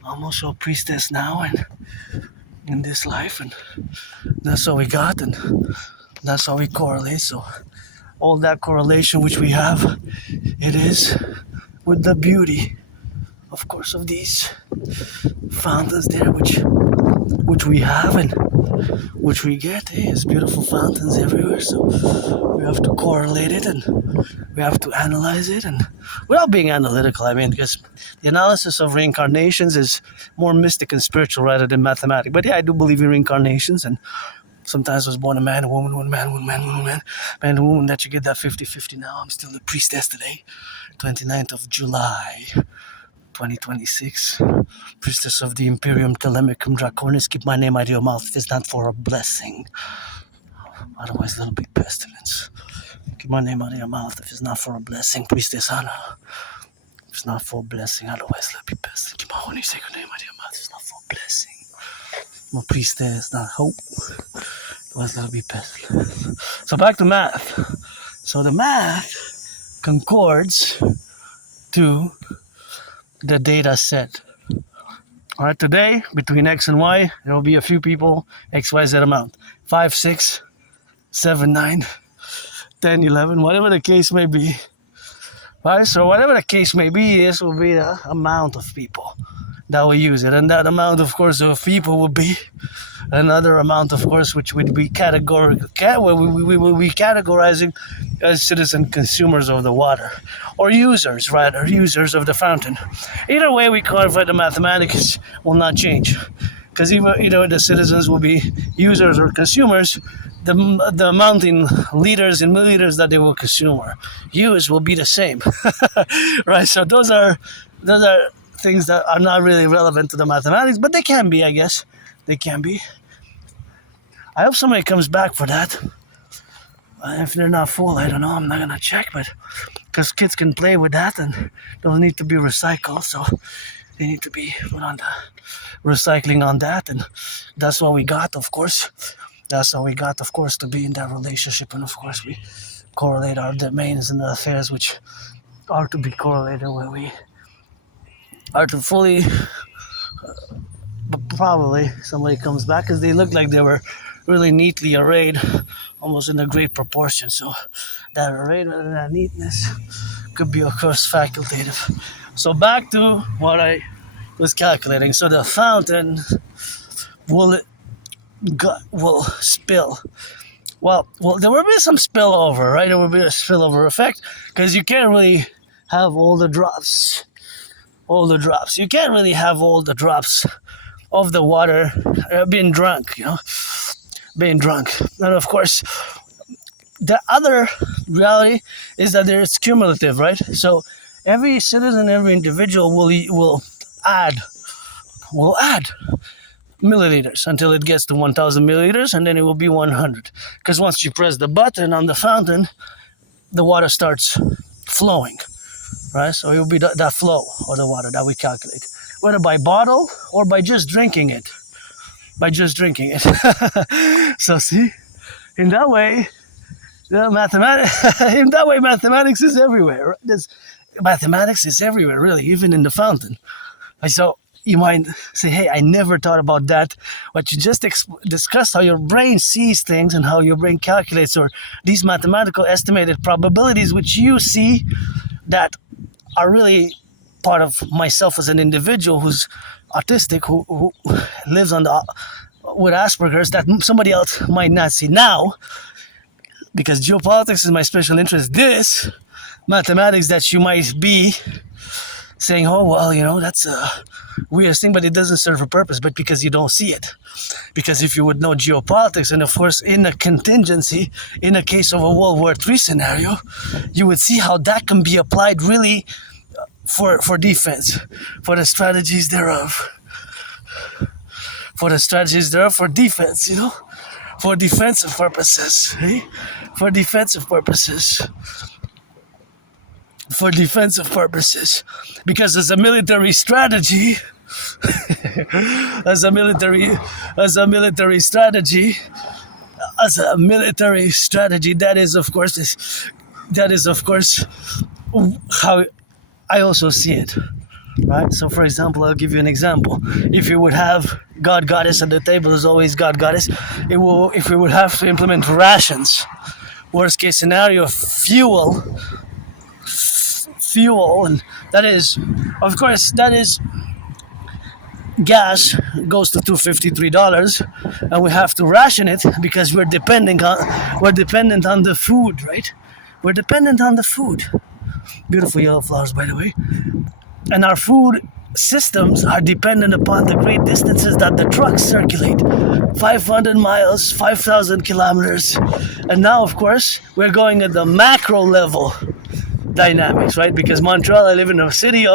I'm also a priestess now and in this life, and that's what we got, and that's how we correlate. So all that correlation which we have, it is with the beauty, of course, of these fountains there, which we have and which we get. Hey, it's beautiful fountains everywhere, so we have to correlate it and we have to analyze it, and without being analytical, I mean, because the analysis of reincarnations is more mystic and spiritual rather than mathematic. But yeah, I do believe in reincarnations, and sometimes I was born a man, a woman, one man, one man, one woman, man, and woman, that you get that 50-50 now. I'm still a priestess today, 29th of July, 2026. Priestess of the Imperium Telemachum Draconis, keep my name out of your mouth. It is not for a blessing. Otherwise, there'll be pestilence. Keep my name out of your mouth if it's not for a blessing. Priestess Anna. If it's not for a blessing, otherwise, there'll be pestilence. Keep my holy sacred name out of your mouth if it's not for a blessing. I'm a priestess, not hope. Otherwise, there'll be pestilence. So back to math. So the math concords to the data set. All right, today, between X and Y, there will be a few people, X, Y, Z amount. 5, 6, 7, 9, 10, 11, whatever the case may be. Right, so whatever the case may be, this will be the amount of people that will use it. And that amount, of course, of people will be another amount, of course, which would be we will be categorizing as citizen consumers of the water, or users, rather, users of the fountain. Either way we clarify, the mathematics will not change, because either the citizens will be users or consumers. The amount in liters and milliliters that they will consume or use will be the same. Right, so those are things that are not really relevant to the mathematics, but they can be, I guess. They can be. I hope somebody comes back for that. If they're not full, I don't know. I'm not going to check, but because kids can play with that and they'll need to be recycled, so they need to be put on the recycling on that, and that's what we got, of course. That's how we got, of course, to be in that relationship, and of course we correlate our domains and the affairs which are to be correlated, where we are to fully, but probably somebody comes back, because they look like they were really neatly arrayed, almost in a great proportion. So that array and that neatness could be, of course, facultative. So back to what I was calculating. So the fountain will spill. Well, there will be some spillover, right? There will be a spillover effect, because you can't really have all the drops. You can't really have all the drops of the water being drunk, being drunk. And of course, the other reality is that it's cumulative, right? So every citizen, every individual will add milliliters until it gets to 1,000 milliliters, and then it will be 100. Because once you press the button on the fountain, the water starts flowing, right? So it will be that flow of the water that we calculate, whether by bottle or by just drinking it. By just drinking it. So see, in that way, mathematics is everywhere. Mathematics is everywhere, really, even in the fountain. So you might say, hey, I never thought about that. But you just discussed how your brain sees things and how your brain calculates, or these mathematical estimated probabilities, which you see that are really part of myself as an individual who's autistic, who lives with Asperger's, that somebody else might not see. Now, because geopolitics is my special interest, this mathematics that you might be saying, oh, well, that's a weird thing, but it doesn't serve a purpose, but because you don't see it. Because if you would know geopolitics, and of course, in a contingency, in a case of a World War III scenario, you would see how that can be applied really for defense, for the strategies thereof. For defense, for defensive purposes, eh? For defensive purposes, because as a military strategy, that is of course how I also see it. Right? So, for example, I'll give you an example. If you would have God Goddess at the table, there's always God Goddess. If we would have to implement rations, worst case scenario, fuel, and that is gas goes to $253, and we have to ration it because we're dependent on the food, right? We're dependent on the food. Beautiful yellow flowers, by the way. And our food systems are dependent upon the great distances that the trucks circulate. 500 miles, 5,000 kilometers. And now, of course, we're going at the macro level dynamics, right? Because Montreal, I live in a city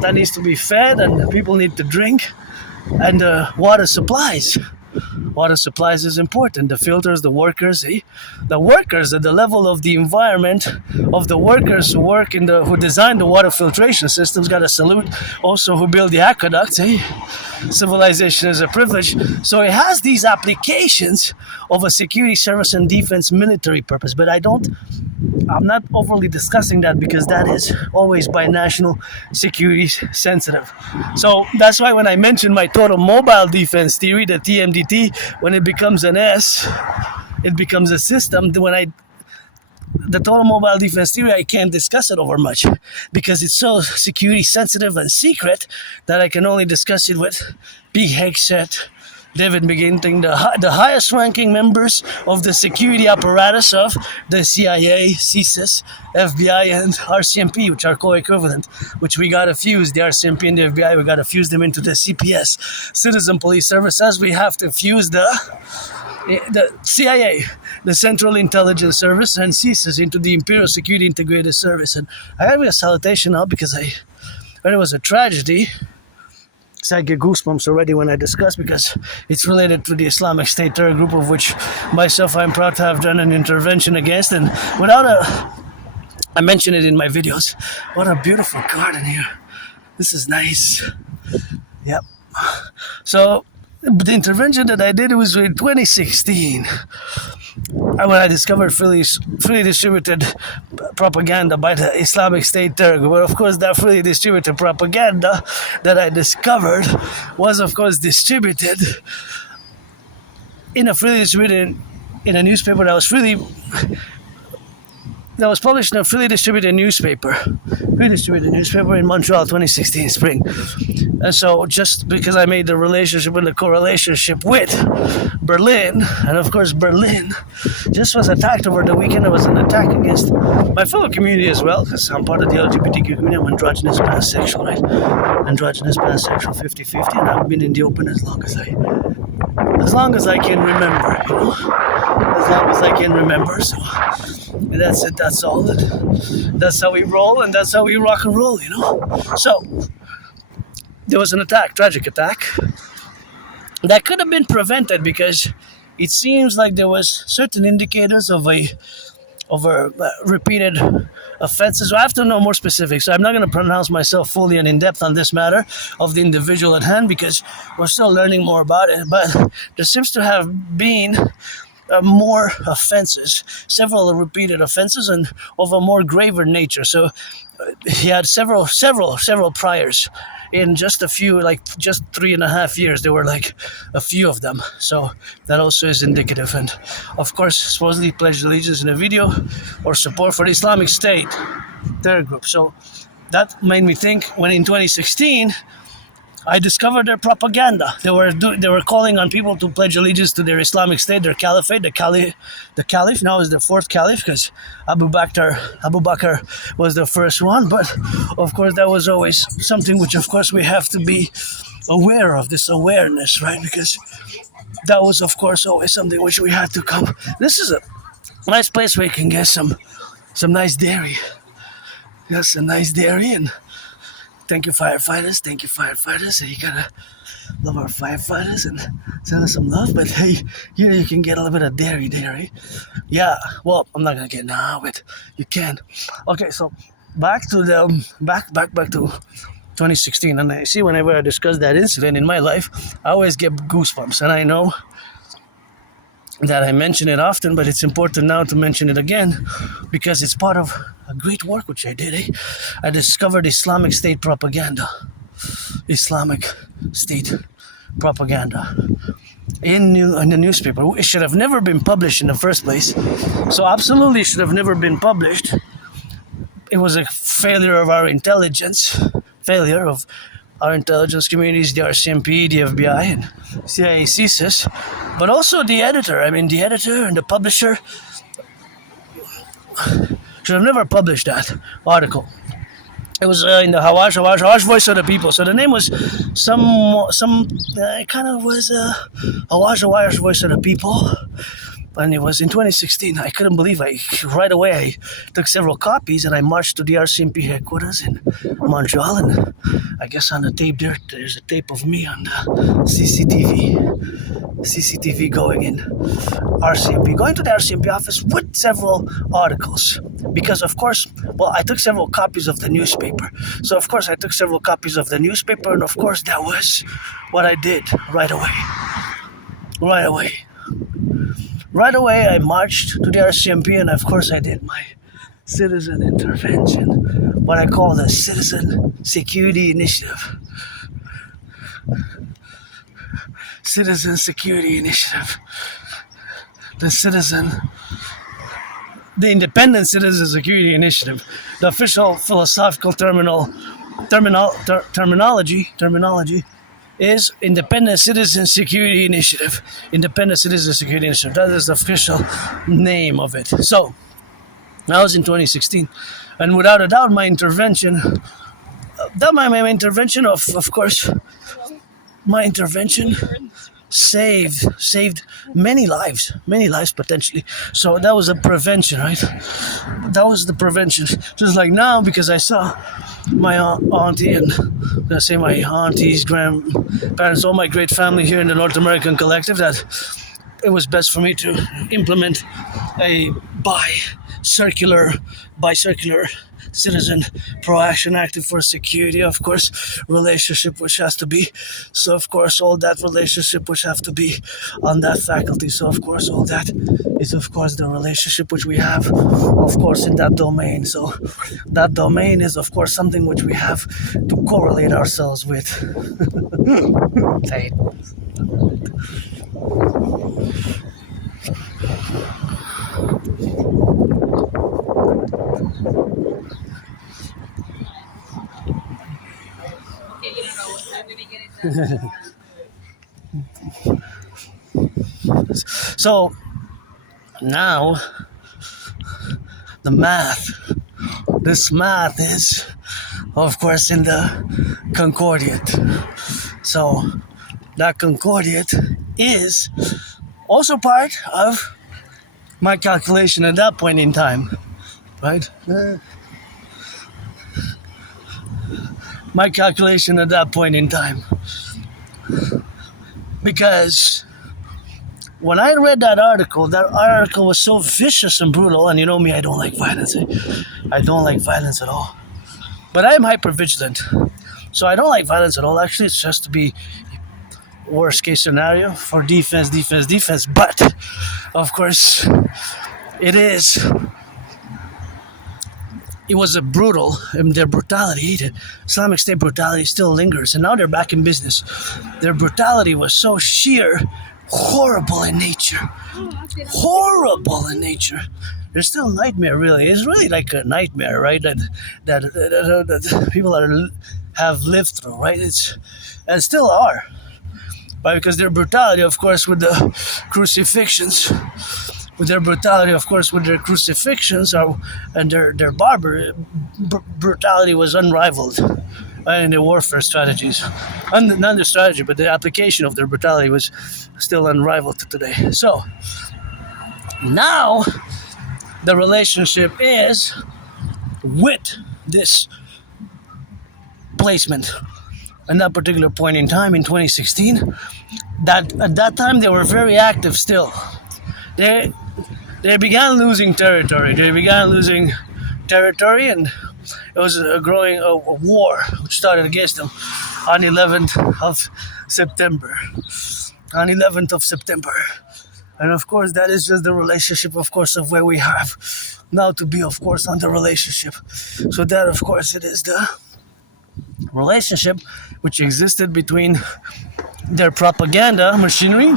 that needs to be fed, and people need to drink, and water supplies. Water supplies is important. The filters, the workers at the level of the environment of the workers who work who design the water filtration systems. Got to salute also who build the aqueducts. Civilization is a privilege. So it has these applications of a security service and defense military purpose. But I'm not overly discussing that because that is always by national security sensitive. So that's why when I mentioned my total mobile defense theory, the TMDT, when it becomes an S, it becomes a system. The total mobile defense theory, I can't discuss it over much because it's so security sensitive and secret that I can only discuss it with P. Hegseth, David McGinting, the highest ranking members of the security apparatus of the CIA, CSIS, FBI, and RCMP, which are co-equivalent, which we got to fuse. The RCMP and the FBI, we got to fuse them into the CPS, Citizen Police Service, as we have to fuse the CIA, the Central Intelligence Service, and CSIS into the Imperial Security Integrated Service. And I have a salutation now because I heard it was a tragedy. I get goosebumps already when I discuss, because it's related to the Islamic State terror group, of which myself I'm proud to have done an intervention against. And I mention it in my videos. What a beautiful garden here. This is nice. Yep. So the intervention that I did was in 2016. When I discovered freely distributed propaganda by the Islamic State terror group. But of course, that freely distributed propaganda that I discovered was, of course, distributed in a newspaper that was published in a freely distributed newspaper in Montreal, 2016 spring. And so just because I made the relationship and the correlationship with Berlin, and of course Berlin just was attacked over the weekend. There was an attack against my fellow community as well, because I'm part of the LGBTQ community. I'm androgynous pansexual, right? Androgynous pansexual 50-50, and I've been in the open as long as I can remember, as long as I can remember. So and that's it, that's all. That's how we roll, and that's how we rock and roll, So there was an attack, tragic attack, that could have been prevented because it seems like there was certain indicators of a over repeated offenses. So I have to know more specifics. So I'm not going to pronounce myself fully and in depth on this matter of the individual at hand because we're still learning more about it. But there seems to have been more offenses, several repeated offenses, and of a more graver nature. So he had several priors in just a few, like just 3.5 years. There were like a few of them. So that also is indicative. And of course, supposedly pledged allegiance in a video or support for the Islamic State, their group. So that made me think when in 2016 I discovered their propaganda. They were calling on people to pledge allegiance to their Islamic State, their caliphate. The caliph now is the fourth caliph because Abu Bakr was the first one. But of course, that was always something which, of course, we have to be aware of. This awareness, right? Because that was, of course, always something which we had to come. This is a nice place where you can get some nice dairy. Yes, a nice dairy and. Thank you, firefighters. Thank you, firefighters. You gotta love our firefighters and send us some love. But hey, here you can get a little bit of dairy. Yeah. Well, I'm not gonna get now, but you can. Okay, so back to the back to 2016, and I see whenever I discuss that incident in my life, I always get goosebumps, and I know that I mention it often, but it's important now to mention it again because it's part of a great work which I did. I discovered Islamic State propaganda. Islamic State propaganda in the newspaper. It should have never been published in the first place. So absolutely should have never been published. It was a failure of our intelligence communities, the RCMP, the FBI, and CIA, CSIS, but also the editor. I mean, the editor and the publisher should have never published that article. It was in the Hawaj Voice of the People. So the name was it kind of was Hawaj Voice of the People. And it was in 2016. I couldn't believe right away I took several copies and I marched to the RCMP headquarters in Montreal. And I guess on the tape there's a tape of me on the CCTV going to the RCMP office with several articles. Because of course, I took several copies of the newspaper. So of course I took several copies of the newspaper, and of course that was what I did right away. Right away, I marched to the RCMP, and of course, I did my citizen intervention, what I call the Citizen Security Initiative. Citizen Security Initiative. The Independent Citizen Security Initiative. The official philosophical terminology is Independent Citizen Security Initiative. Independent Citizen Security Initiative. That is the official name of it. So, that was in 2016. And without a doubt, my intervention, saved many lives potentially. So that was a prevention, right? That was the prevention. Just like now, because I saw my auntie and my auntie's grandparents, all my great family here in the North American Collective, that it was best for me to implement a bi-circular citizen pro-action active for security, of course, relationship which has to be. So of course all that relationship which have to be on that faculty. So of course all that is of course the relationship which we have of course in that domain. So that domain is of course something which we have to correlate ourselves with. So now this math is of course in the concordiate. So that concordiate is also part of my calculation at that point in time, right? My calculation at that point in time. because when I read that article was so vicious and brutal. And you know me, I don't like violence. I don't like violence at all. But I'm hyper vigilant, so I don't like violence at all. Actually, it's just to be worst case scenario for defense. But of course, it was a brutal, and their brutality, the Islamic State brutality still lingers, and now they're back in business. Their brutality was so sheer, horrible in nature. They're still a nightmare, really. It's really like a nightmare, right? That people have lived through, right? And still are. But because their brutality, of course, with the crucifixions, and their brutality was unrivaled in the warfare strategies. Not the strategy, but the application of their brutality was still unrivaled to today. So now the relationship is with this placement. At that particular point in time in 2016, that at that time they were very active still. They began losing territory. And it was a growing war which started against them on 11th of September. And of course, that is just the relationship, of course, of where we have now to be, of course, on the relationship. So that, of course, it is the relationship which existed between their propaganda machinery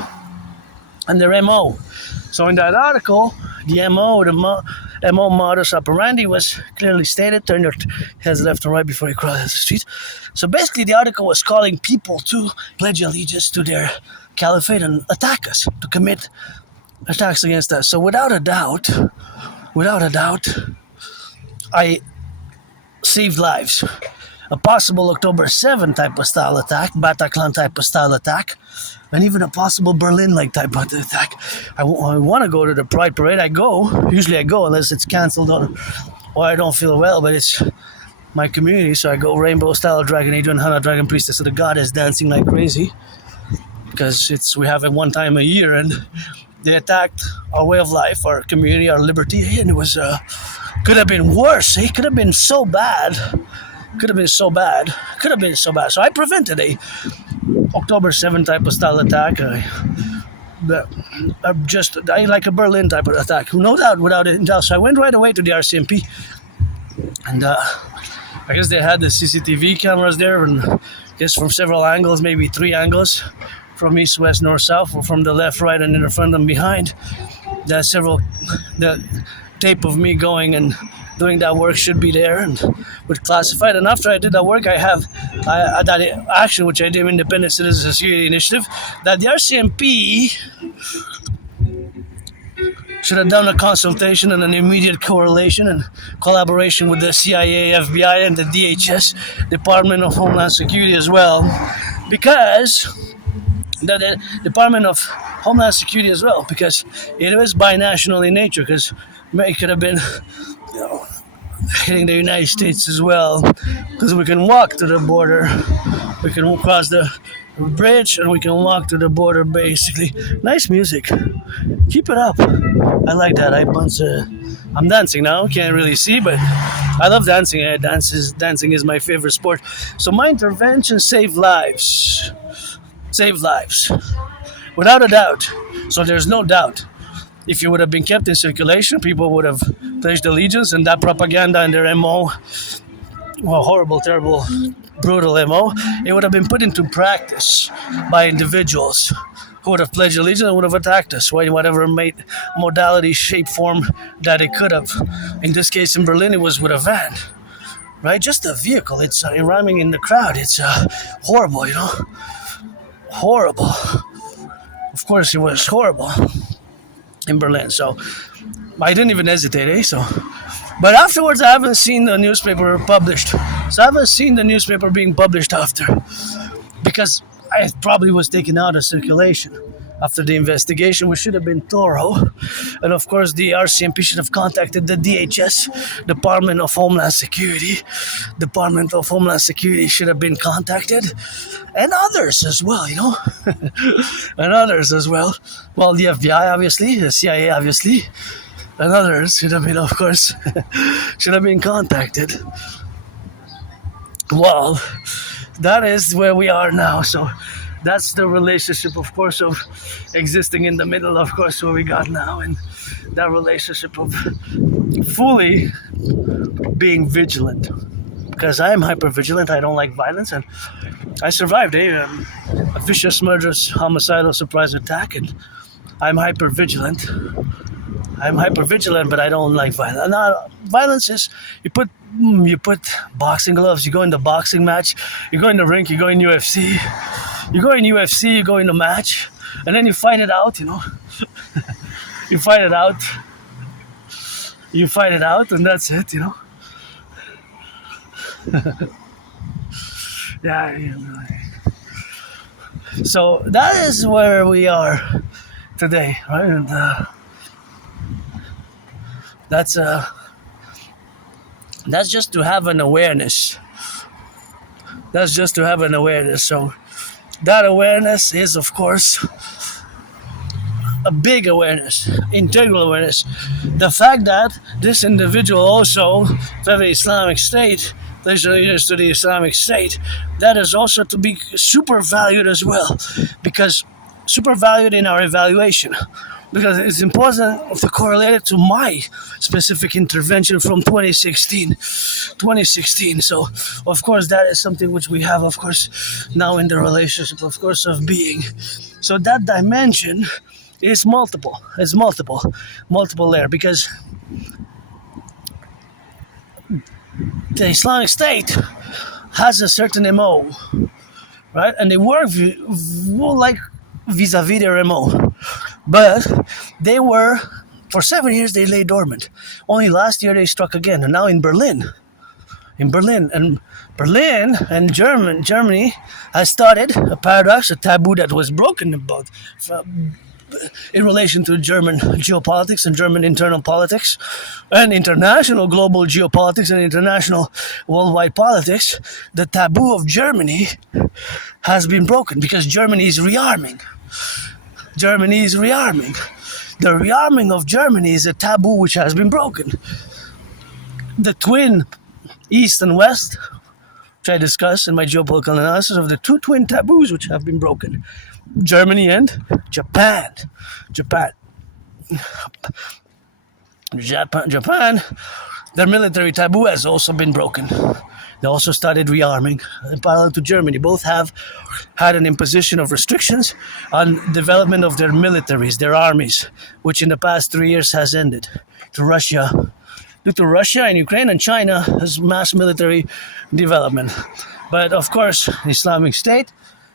and their MO. So in that article, the MO modus operandi was clearly stated. Turn your heads left and right before you cross the street. So basically, the article was calling people to pledge allegiance to their caliphate and attack us, to commit attacks against us. So without a doubt, I saved lives. A possible October 7 type of style attack, Bataclan type of style attack, and even a possible Berlin-like type of attack. I want to go to the Pride Parade. Usually I go unless it's cancelled or I don't feel well, but it's my community, so I go rainbow style Dragon Adrian Hana Dragon Priestess, so the goddess dancing like crazy, because we have it one time a year, and they attacked our way of life, our community, our liberty, and it was could have been worse. It could have been so bad. So I prevented a October 7 type of style attack. I like a Berlin type of attack, no doubt, without it. So I went right away to the RCMP, and I guess they had the CCTV cameras there, and I guess from several angles, maybe 3 angles, from east, west, north, south, or from the left, right, and in the front and behind. The tape of me going and doing that work should be there and with classified. And after I did that work, I have that action which I did, Independent Citizen Security Initiative, that the RCMP should have done a consultation and an immediate correlation and collaboration with the CIA, FBI, and the DHS, Department of Homeland Security as well, because the Department of Homeland Security as well, because it was binational in nature, because it could have been hitting the United States as well, because we can walk to the border, we can cross the bridge, and we can walk to the border basically. Nice music, keep it up. I like that. I'm dancing now, can't really see, but I love dancing. Dancing is my favorite sport. So my intervention saved lives, without a doubt. So there's no doubt. If it would have been kept in circulation, people would have pledged allegiance, and that propaganda and their MO, horrible, terrible, brutal MO, it would have been put into practice by individuals who would have pledged allegiance and would have attacked us, whatever modality, shape, form that it could have. In this case, in Berlin, it was with a van, right? Just a vehicle. It's rhyming in the crowd. It's horrible, horrible. Of course, it was horrible in Berlin. So I didn't even hesitate, So, but afterwards, I haven't seen the newspaper published. So I haven't seen the newspaper being published after, because I probably was taken out of circulation. After the investigation, we should have been thorough. And of course, the RCMP should have contacted the DHS, Department of Homeland Security. Department of Homeland Security should have been contacted. And others as well, and others as well. Well, the FBI, obviously, the CIA, obviously, and others should have been, of course, should have been contacted. Well, that is where we are now. So that's the relationship, of course, of existing in the middle, of course, where we got now. And that relationship of fully being vigilant. Because I am hyper vigilant. I don't like violence. And I survived a vicious, murderous, homicidal surprise attack. And I'm hyper vigilant. But I don't like violence. Now, violence is you put boxing gloves, you go in the boxing match, you go in the rink, you go in UFC, you go in the match, and then you fight it out, you fight it out, and that's it, Yeah. So that is where we are today, right? And that's just to have an awareness. So that awareness is, of course, a big awareness, integral awareness. The fact that this individual also, to the Islamic State, to the Islamic State, that is also to be super valued as well, because super valued in our evaluation. Because it's important to correlate it to my specific intervention from 2016. So, of course, that is something which we have, of course, now in the relationship, of course, of being. So that dimension is multiple. It's multiple layer, because the Islamic State has a certain MO, right? And they work like vis-a-vis their MO. But they were, for 7 years, they lay dormant. Only last year they struck again, and now in Berlin, and Germany has started a paradox, a taboo that was broken about in relation to German geopolitics and German internal politics and international global geopolitics and international worldwide politics. The taboo of Germany has been broken because Germany is rearming. The rearming of Germany is a taboo which has been broken. The twin East and West, which I discuss in my geopolitical analysis of the two twin taboos which have been broken. Germany and Japan, their military taboo has also been broken. They also started rearming in parallel to Germany. Both have had an imposition of restrictions on development of their militaries, their armies, which in the past 3 years has ended. Due to Russia and Ukraine, and China has mass military development. But of course, the Islamic State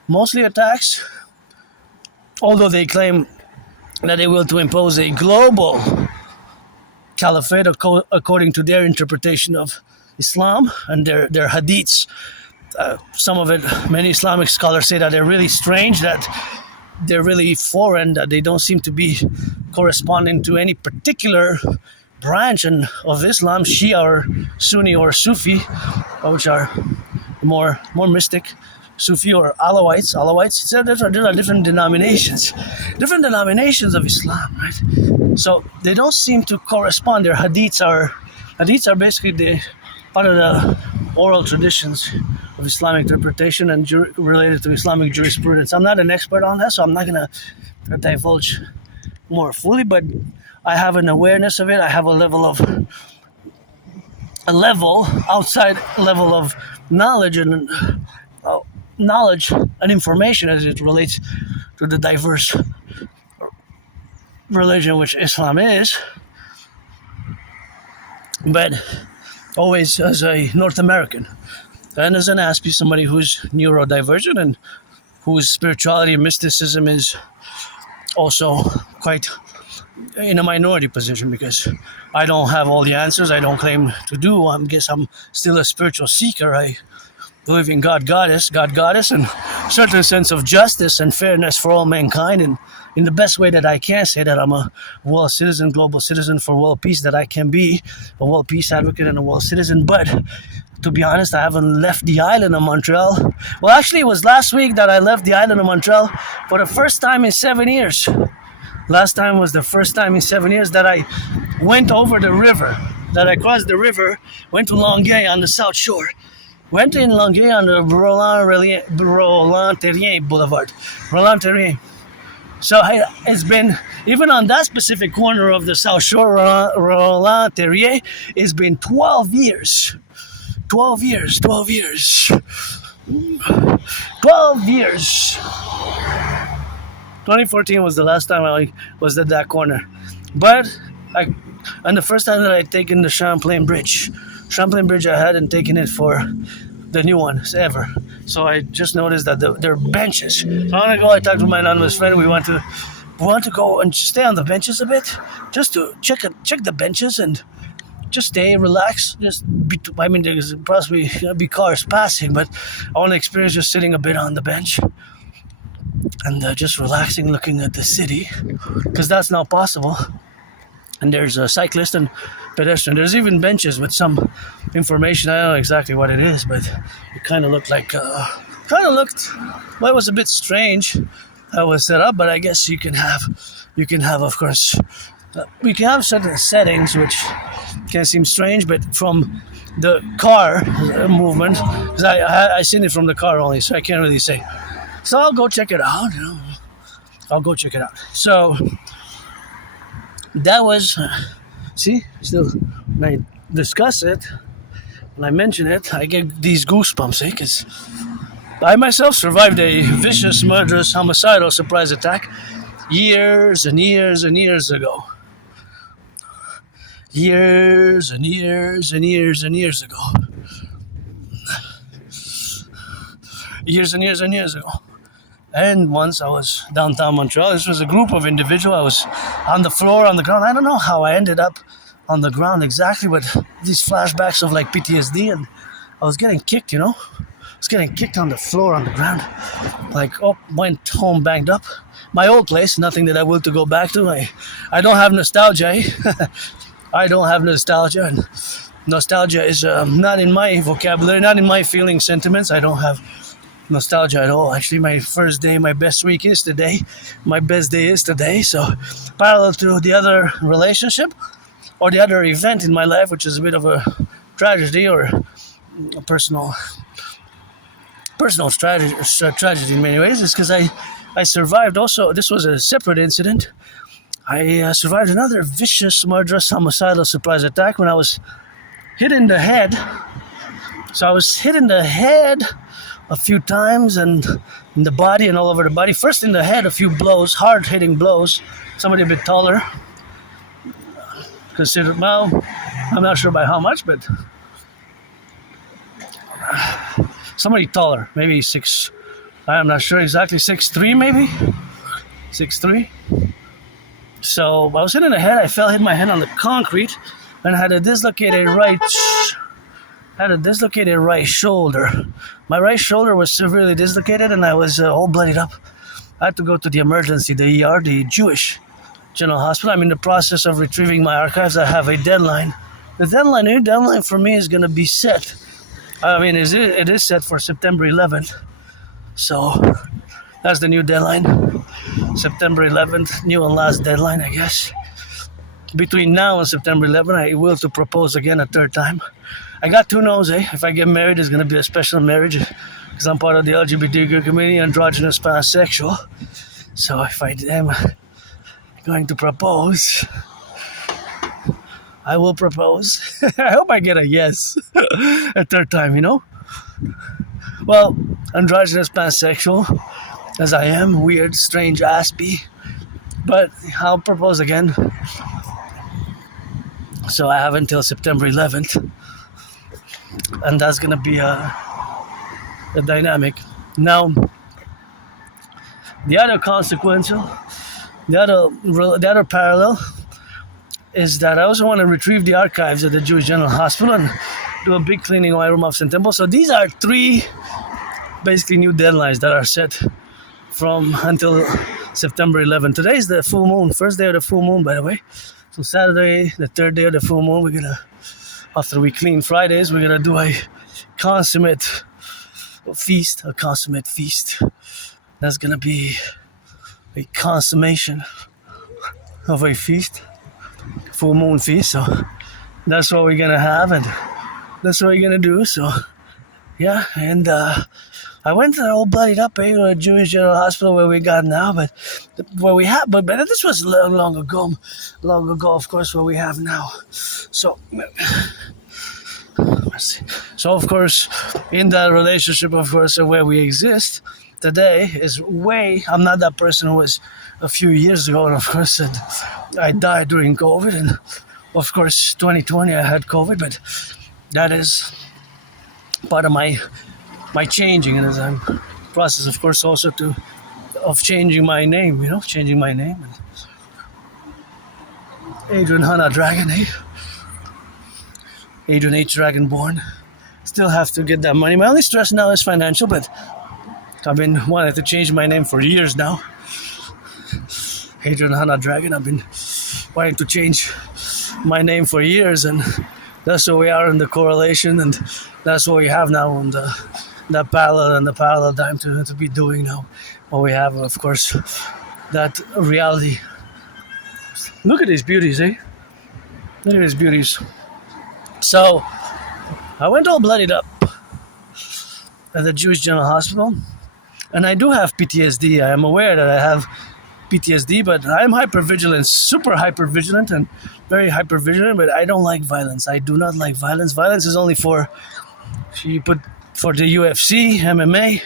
mostly attacks, although they claim that they will to impose a global caliphate according to their interpretation of Islam and their hadiths. Some of it, many Islamic scholars say that they're really strange, that they're really foreign, that they don't seem to be corresponding to any particular branch of Islam, Shia or Sunni or Sufi, which are more mystic, Sufi or Alawites. So there are different denominations of Islam, right? So they don't seem to correspond. Their hadiths are basically part of the oral traditions of Islamic interpretation and related to Islamic jurisprudence. I'm not an expert on that, so I'm not going to divulge more fully, but I have an awareness of it. I have a level of knowledge and information as it relates to the diverse religion which Islam is. But always as a North American and as an Aspie, somebody who's neurodivergent and whose spirituality and mysticism is also quite in a minority position, because I don't have all the answers. I don't claim to do. I guess I'm still a spiritual seeker. believe in God goddess, and certain sense of justice and fairness for all mankind, and in the best way that I can say that I'm a world citizen, global citizen for world peace, that I can be a world peace advocate and a world citizen. But to be honest, I haven't left the island of Montreal. Well, actually, it was last week that I left the island of Montreal for the first time in 7 years. Last time was the first time in 7 years that I went over the river, that I crossed the river, went to Longueuil on the South Shore. Went in Longueuil on the Roland-Terrien Boulevard. Roland-Terrien. So it's been, even on that specific corner of the South Shore, Roland-Terrien, it's been 12 years. 12 years. 12 years. 12 years. 2014 was the last time I was at that corner. But, and the first time that I'd taken the Champlain Bridge. Champlain Bridge, I hadn't taken it for the new one ever. So I just noticed that there are benches. So I talked to my anonymous friend. We want to go and stay on the benches a bit, just to check the benches and just stay, relax. There's possibly gonna be cars passing, but I want to experience just sitting a bit on the bench and just relaxing, looking at the city, because that's not possible. And there's a cyclist and pedestrian. There's even benches with some information. I don't know exactly what it is, but it kind of looked like, well, it was a bit strange how it was set up, but I guess you can have, of course, we can have certain settings which can seem strange, but from the car movement, because I seen it from the car only, so I can't really say. So I'll go check it out. So that was, still when I discuss it, when I mention it, I get these goosebumps, because I myself survived a vicious, murderous, homicidal surprise attack years and years and years ago. Years and years and years and years ago. Years and years and years ago. And once I was downtown Montreal. This was a group of individuals. I was on the floor, on the ground. I don't know how I ended up on the ground exactly, but these flashbacks of like PTSD, and I was getting kicked, I was getting kicked on the floor, on the ground. Went home banged up. My old place, nothing that I will to go back to. I don't have nostalgia. I don't have nostalgia. And nostalgia is not in my vocabulary, not in my feeling sentiments. I don't have nostalgia at all. Actually, my first day, my best week is today. My best day is today. So, parallel to the other relationship or the other event in my life, which is a bit of a tragedy or a personal tragedy in many ways, is because I survived also. This was a separate incident. I survived another vicious, murderous, homicidal surprise attack when I was hit in the head. So I was hit in the head a few times, and in the body and all over the body. First in the head, a few blows, hard-hitting blows. Somebody a bit taller. I'm not sure by how much, but somebody taller, maybe 6. I'm not sure exactly, 6'3", maybe 6'3". So I was hit in the head. I hit my head on the concrete, and had a dislocated right shoulder. My right shoulder was severely dislocated, and I was all bloodied up. I had to go to the emergency, the ER, the Jewish General Hospital. I'm in the process of retrieving my archives. I have a deadline. The new deadline for me is going to be set. It is set for September 11th. So that's the new deadline. September 11th, new and last deadline, I guess. Between now and September 11th, I will to propose again a third time. I got 2 no's, If I get married, it's going to be a special marriage, because I'm part of the LGBTQ community, androgynous, pansexual. So if I am going to propose, I will propose. I hope I get a yes a third time, Well, androgynous, pansexual, as I am, weird, strange, Aspie. But I'll propose again. So I have until September 11th. And that's going to be a dynamic. Now, the other parallel is that I also want to retrieve the archives of the Jewish General Hospital. And do a big cleaning of my room of September. So these are 3 basically new deadlines that are set from until September 11. Today is the full moon, first day of the full moon, by the way. So Saturday, the 3rd day of the full moon, we're gonna, after we clean Fridays, we're gonna do a consummate feast. That's gonna be a consummation of a feast, full moon feast. So that's what we're gonna have, and that's what we're gonna do. So yeah, and I went to the old bloodied up, to a Jewish General Hospital where we got now, but this was long ago, of course, where we have now. So, of course, in that relationship, of course, where we exist today is I'm not that person who was a few years ago, and of course, I died during COVID, and of course, 2020 I had COVID, but that is part of my changing, and as I'm process, of course, also of changing my name, and Adrian Hannah Dragon, Adrian H. Dragonborn. Still have to get that money. My only stress now is financial, but I've been wanting to change my name for years now. Adrian Hannah Dragon. I've been wanting to change my name for years, and that's where we are in the correlation, and that's what we have now in that parallel and the paradigm to be doing now. What we have, of course, that reality. Look at these beauties, eh? Look at these beauties. So, I went all bloodied up at the Jewish General Hospital, and I do have PTSD. I am aware that I have PTSD, but I'm hypervigilant, super hypervigilant, and very hypervigilant, but I don't like violence. I do not like violence. Violence is only for the UFC, MMA,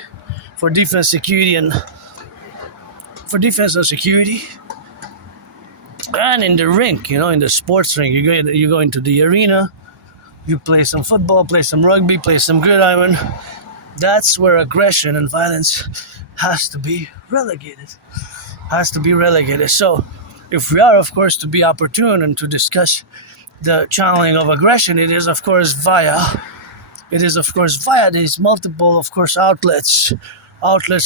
for defense, security, and and in the rink, in the sports ring, you go into the arena, you play some football, play some rugby, play some gridiron. That's where aggression and violence has to be relegated. So, if we are, of course, to be opportune and to discuss the channeling of aggression, it is, of course, via these multiple, of course, outlets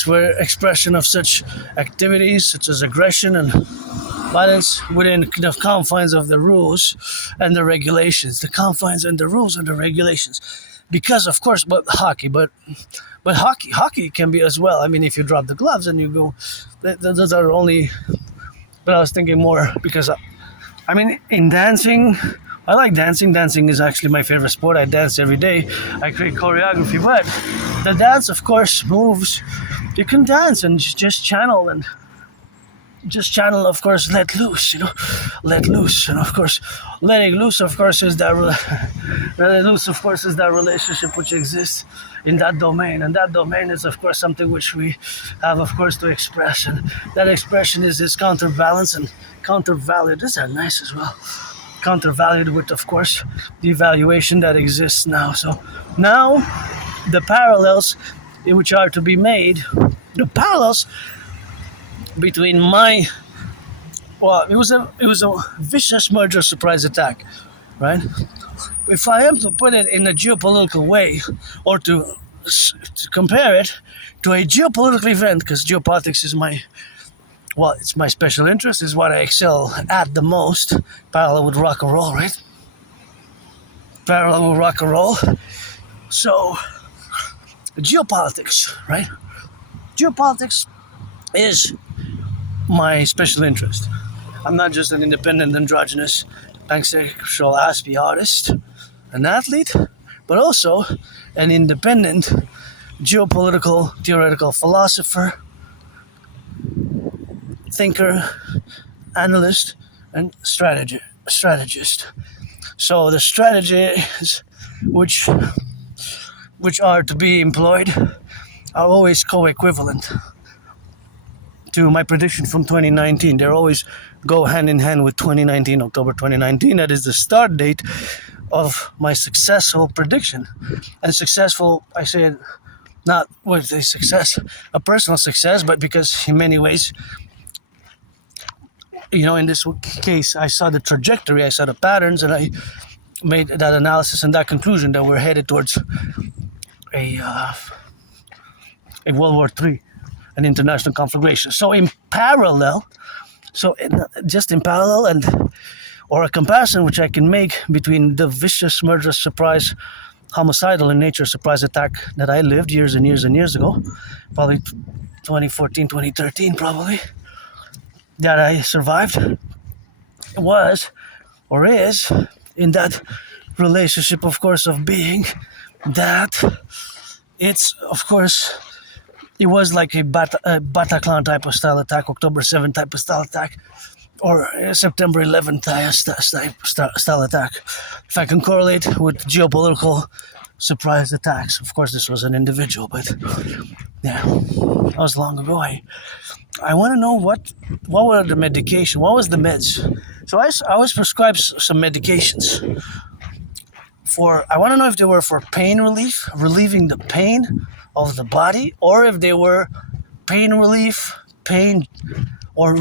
where expression of such activities, such as aggression and violence, within the confines of the rules and the regulations, because, of course, but hockey can be as well. I mean, if you drop the gloves and you go, those are only. But I was thinking more because, in dancing, I like dancing. Dancing is actually my favorite sport. I dance every day. I create choreography, but the dance, of course, moves. You can dance and just channel, of course, let loose, and of course, letting loose, of course, is that relationship which exists in that domain, and that domain is, of course, something which we have, of course, to express, and that expression is this counterbalance and countervalued. These are nice as well. Countervalued with, of course, the evaluation that exists now. So now, the parallels which are to be made, the parallels between it was a vicious merger surprise attack, right? If I am to put it in a geopolitical way, or to compare it to a geopolitical event, because geopolitics is it's my special interest, is what I excel at the most, parallel with Rock&Roll, right? So, geopolitics, right? Geopolitics is my special interest. I'm not just an independent, androgynous, pansexual Aspie artist, an athlete, but also an independent geopolitical theoretical philosopher, thinker, analyst, and strategist. So the strategies which are to be employed are always co-equivalent to my prediction from 2019. They always go hand in hand with 2019, October 2019. That is the start date of my successful prediction. And successful, I say it not with a personal success, but because in many ways, in this case, I saw the trajectory, I saw the patterns, and made that analysis and that conclusion that we're headed towards a World War III, an international conflagration. So in parallel, just in parallel, and or a comparison which I can make between the vicious, murderous, surprise, homicidal in nature surprise attack that I lived years and years and years ago, probably 2014, 2013, probably, that I survived, was or is in that relationship, of course, of being that it's, of course, it was like a Bataclan type of style attack, October 7th type of style attack, or September 11th style attack. If I can correlate with geopolitical surprise attacks, of course, this was an individual, but yeah, that was long ago. I want to know what were the medication, what was the meds. So I was prescribed some medications I want to know if they were for pain relief, relieving the pain of the body, or if they were pain relief, or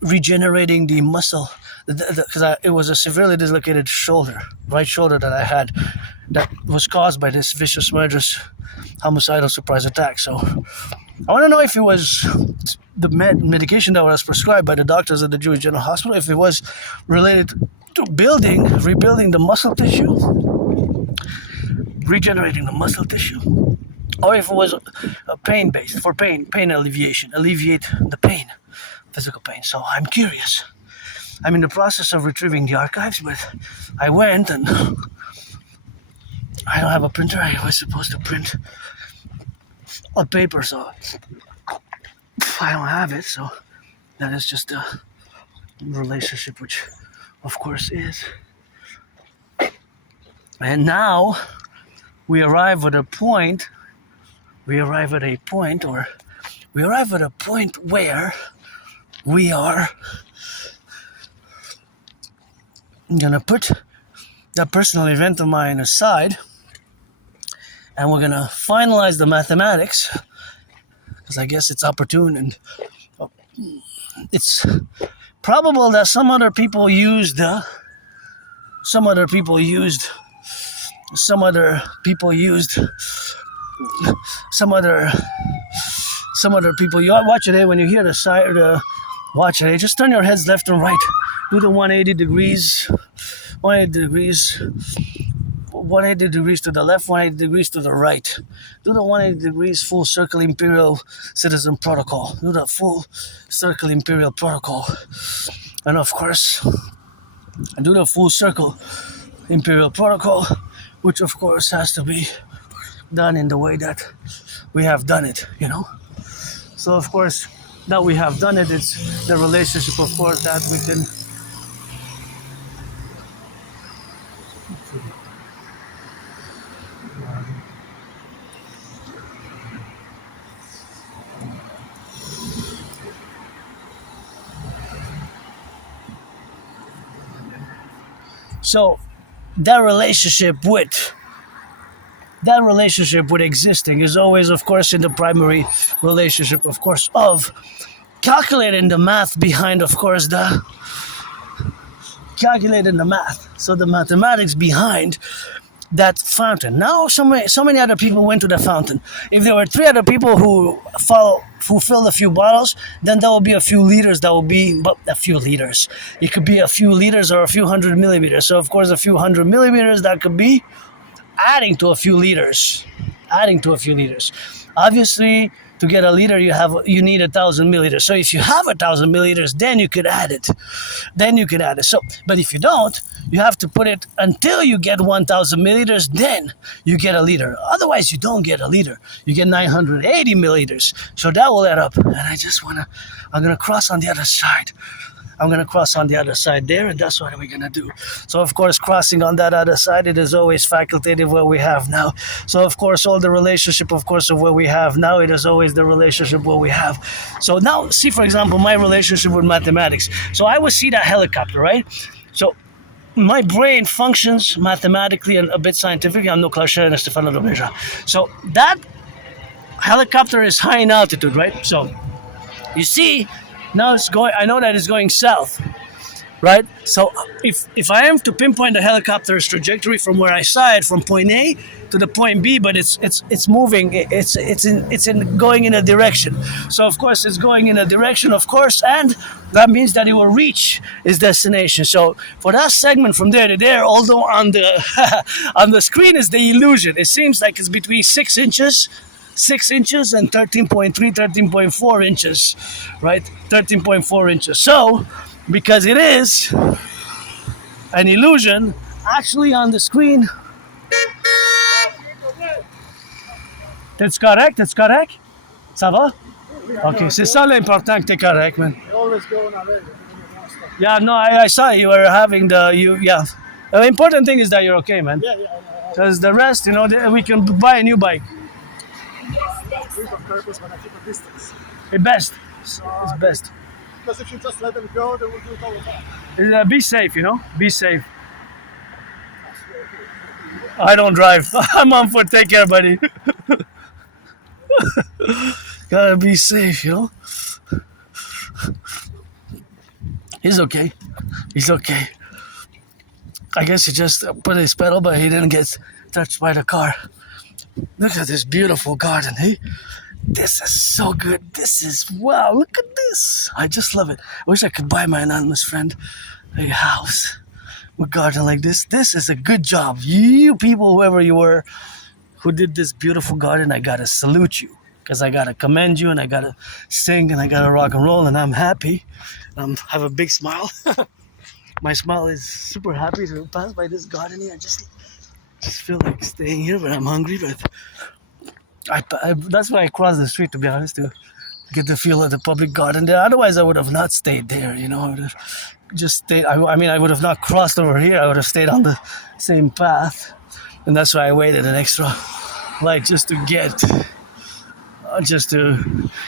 regenerating the muscle. Because it was a severely dislocated right shoulder that I had, that was caused by this vicious, murderous, homicidal surprise attack. So I want to know if it was the medication that was prescribed by the doctors at the Jewish General Hospital, if it was related to rebuilding the muscle tissue, regenerating the muscle tissue, or if it was pain-based, for pain alleviate the pain, physical pain. So I'm curious. I'm in the process of retrieving the archives, but I went and I don't have a printer. I was supposed to print on paper, so I don't have it. So that is just a relationship, which of course is. And now we arrive at a point where we are gonna put that personal event of mine aside, and we're gonna finalize the mathematics, because I guess it's opportune and it's probable that some other people used some other people you watch it, when you hear the side, watch it, just turn your heads left and right, do the 180 degrees 180 degrees to the left, 180 degrees to the right. Do the 180 degrees full circle imperial citizen protocol. Do the full circle imperial protocol. And of course, do the full circle imperial protocol, which of course has to be done in the way that we have done it, So of course, that we have done it, it's the relationship, of course, that we can So that relationship with existing is always, of course, in the primary relationship, of course, of calculating the math behind, of course, calculating the math. So the mathematics behind that fountain. Now, so many other people went to the fountain. If there were 3 other people who filled a few bottles, then there will be a few liters. A few liters. It could be a few liters or a few hundred milliliters. So, of course, a few hundred milliliters, that could be adding to a few liters. Obviously, to get a liter, you need 1,000 milliliters. So if you have 1,000 milliliters, then you could add it. So, but if you don't, you have to put it until you get 1,000 milliliters. Then you get a liter. Otherwise, you don't get a liter. You get 980 milliliters. So that will add up. And I'm gonna cross on the other side. There, and that's what we're gonna do. So of course, crossing on that other side, it is always facultative what we have now. So of course, all the relationship, of course, of what we have now, it is always the relationship what we have. So now, see, for example, my relationship with mathematics. So I would see that helicopter, right? So my brain functions mathematically and a bit scientifically. I'm no Claude and Stefano Robeja. So that helicopter is high in altitude, right? So you see, now I know that it's going south. right? So if I am to pinpoint the helicopter's trajectory from where I saw it from point A to the point B, but it's moving, it's in going in a direction. So of course it's going in a direction, of course, and that means that it will reach its destination. So for that segment from there to there, although on the on the screen is the illusion, it seems like it's between 6 inches and 13.3, 13.4 inches, right? 13.4 inches. So because it is an illusion, actually on the screen, it's correct, it's correct. Ça va? Ok, c'est ça l'important que t'es correct, man. Yeah, no, I saw you were having yeah. The important thing is that you're okay, man. Because the rest, we can buy a new bike. It's best. It's best. Because if you just let them go, they will do it all the time. Be safe, Be safe. I don't drive. I'm on foot. Take care, buddy. Gotta be safe, He's okay. He's okay. I guess he just put his pedal, but he didn't get touched by the car. Look at this beautiful garden, hey? This is so good. This is, wow, look at this. I just love it. I wish I could buy my anonymous friend a house with a garden like this. This is a good job. You people, whoever you were, who did this beautiful garden, I gotta salute you. Because I gotta commend you, and I gotta sing, and I gotta rock and roll, and I'm happy. I have a big smile. My smile is super happy to pass by this garden here. I just feel like staying here, but I'm hungry. But that's why I crossed the street, to be honest, to get the feel of the public garden there. Otherwise, I would have not stayed there. I would have just stayed. I would have not crossed over here. I would have stayed on the same path, and that's why I waited an extra light just to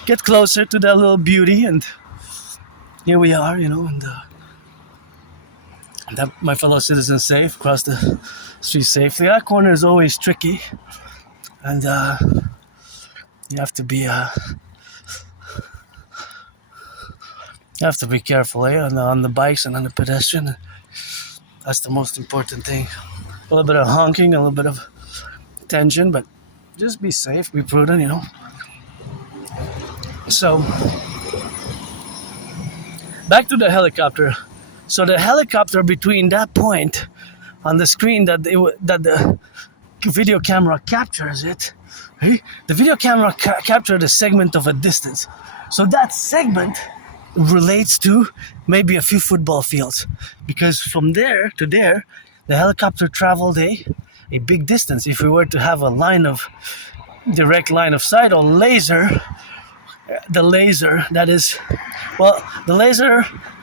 get closer to that little beauty. And here we are, and that my fellow citizens safe, cross the street safely. That corner is always tricky, and you have to be careful, on the bikes and on the pedestrian. That's the most important thing. A little bit of honking, a little bit of tension, but just be safe, be prudent, So back to the helicopter. So the helicopter, between that point on the screen that the video camera captures it, the video camera captured a segment of a distance. So that segment relates to maybe a few football fields, because from there to there, the helicopter traveled a big distance. If we were to have a direct line of sight or laser, the laser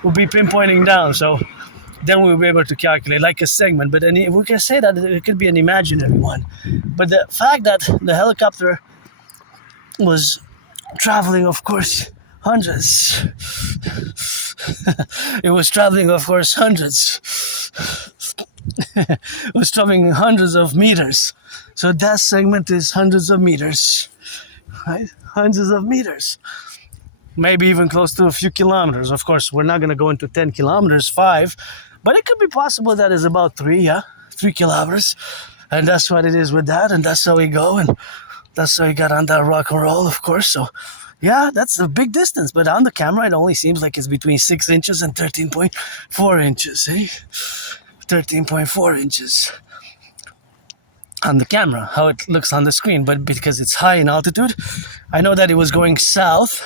will be pinpointing down. So then we'll be able to calculate like a segment. But then we can say that it could be an imaginary one. But the fact that the helicopter was traveling, of course, hundreds. It was traveling, of course, hundreds. It was traveling hundreds of meters. So that segment is hundreds of meters, right? Hundreds of meters. Maybe even close to a few kilometers. Of course, we're not going to go into 10 kilometers, 5, but it could be possible that is about 3 kilometers. And that's what it is with that, and that's how we go, and that's how we got on that rock and roll, of course. So, yeah, that's a big distance, but on the camera, it only seems like it's between 6 inches and 13.4 inches, 13.4 inches on the camera, how it looks on the screen. But because it's high in altitude, I know that it was going southeast.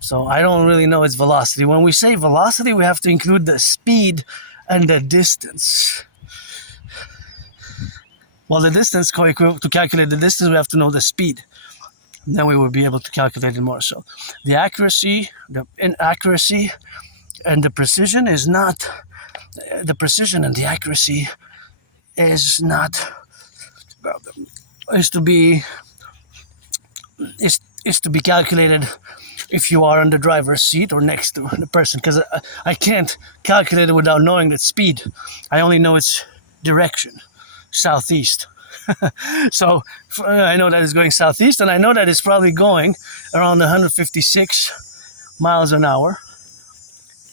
So I don't really know its velocity. When we say velocity, we have to include the speed and the distance. Well, the distance, to calculate the distance, we have to know the speed. And then we will be able to calculate it more. So the accuracy, the inaccuracy, and the precision is not, the precision and the accuracy is not, is to be calculated if you are on the driver's seat or next to the person, because I can't calculate it without knowing the speed. I only know its direction, southeast. So I know that it's going southeast, and I know that it's probably going around 156 miles an hour.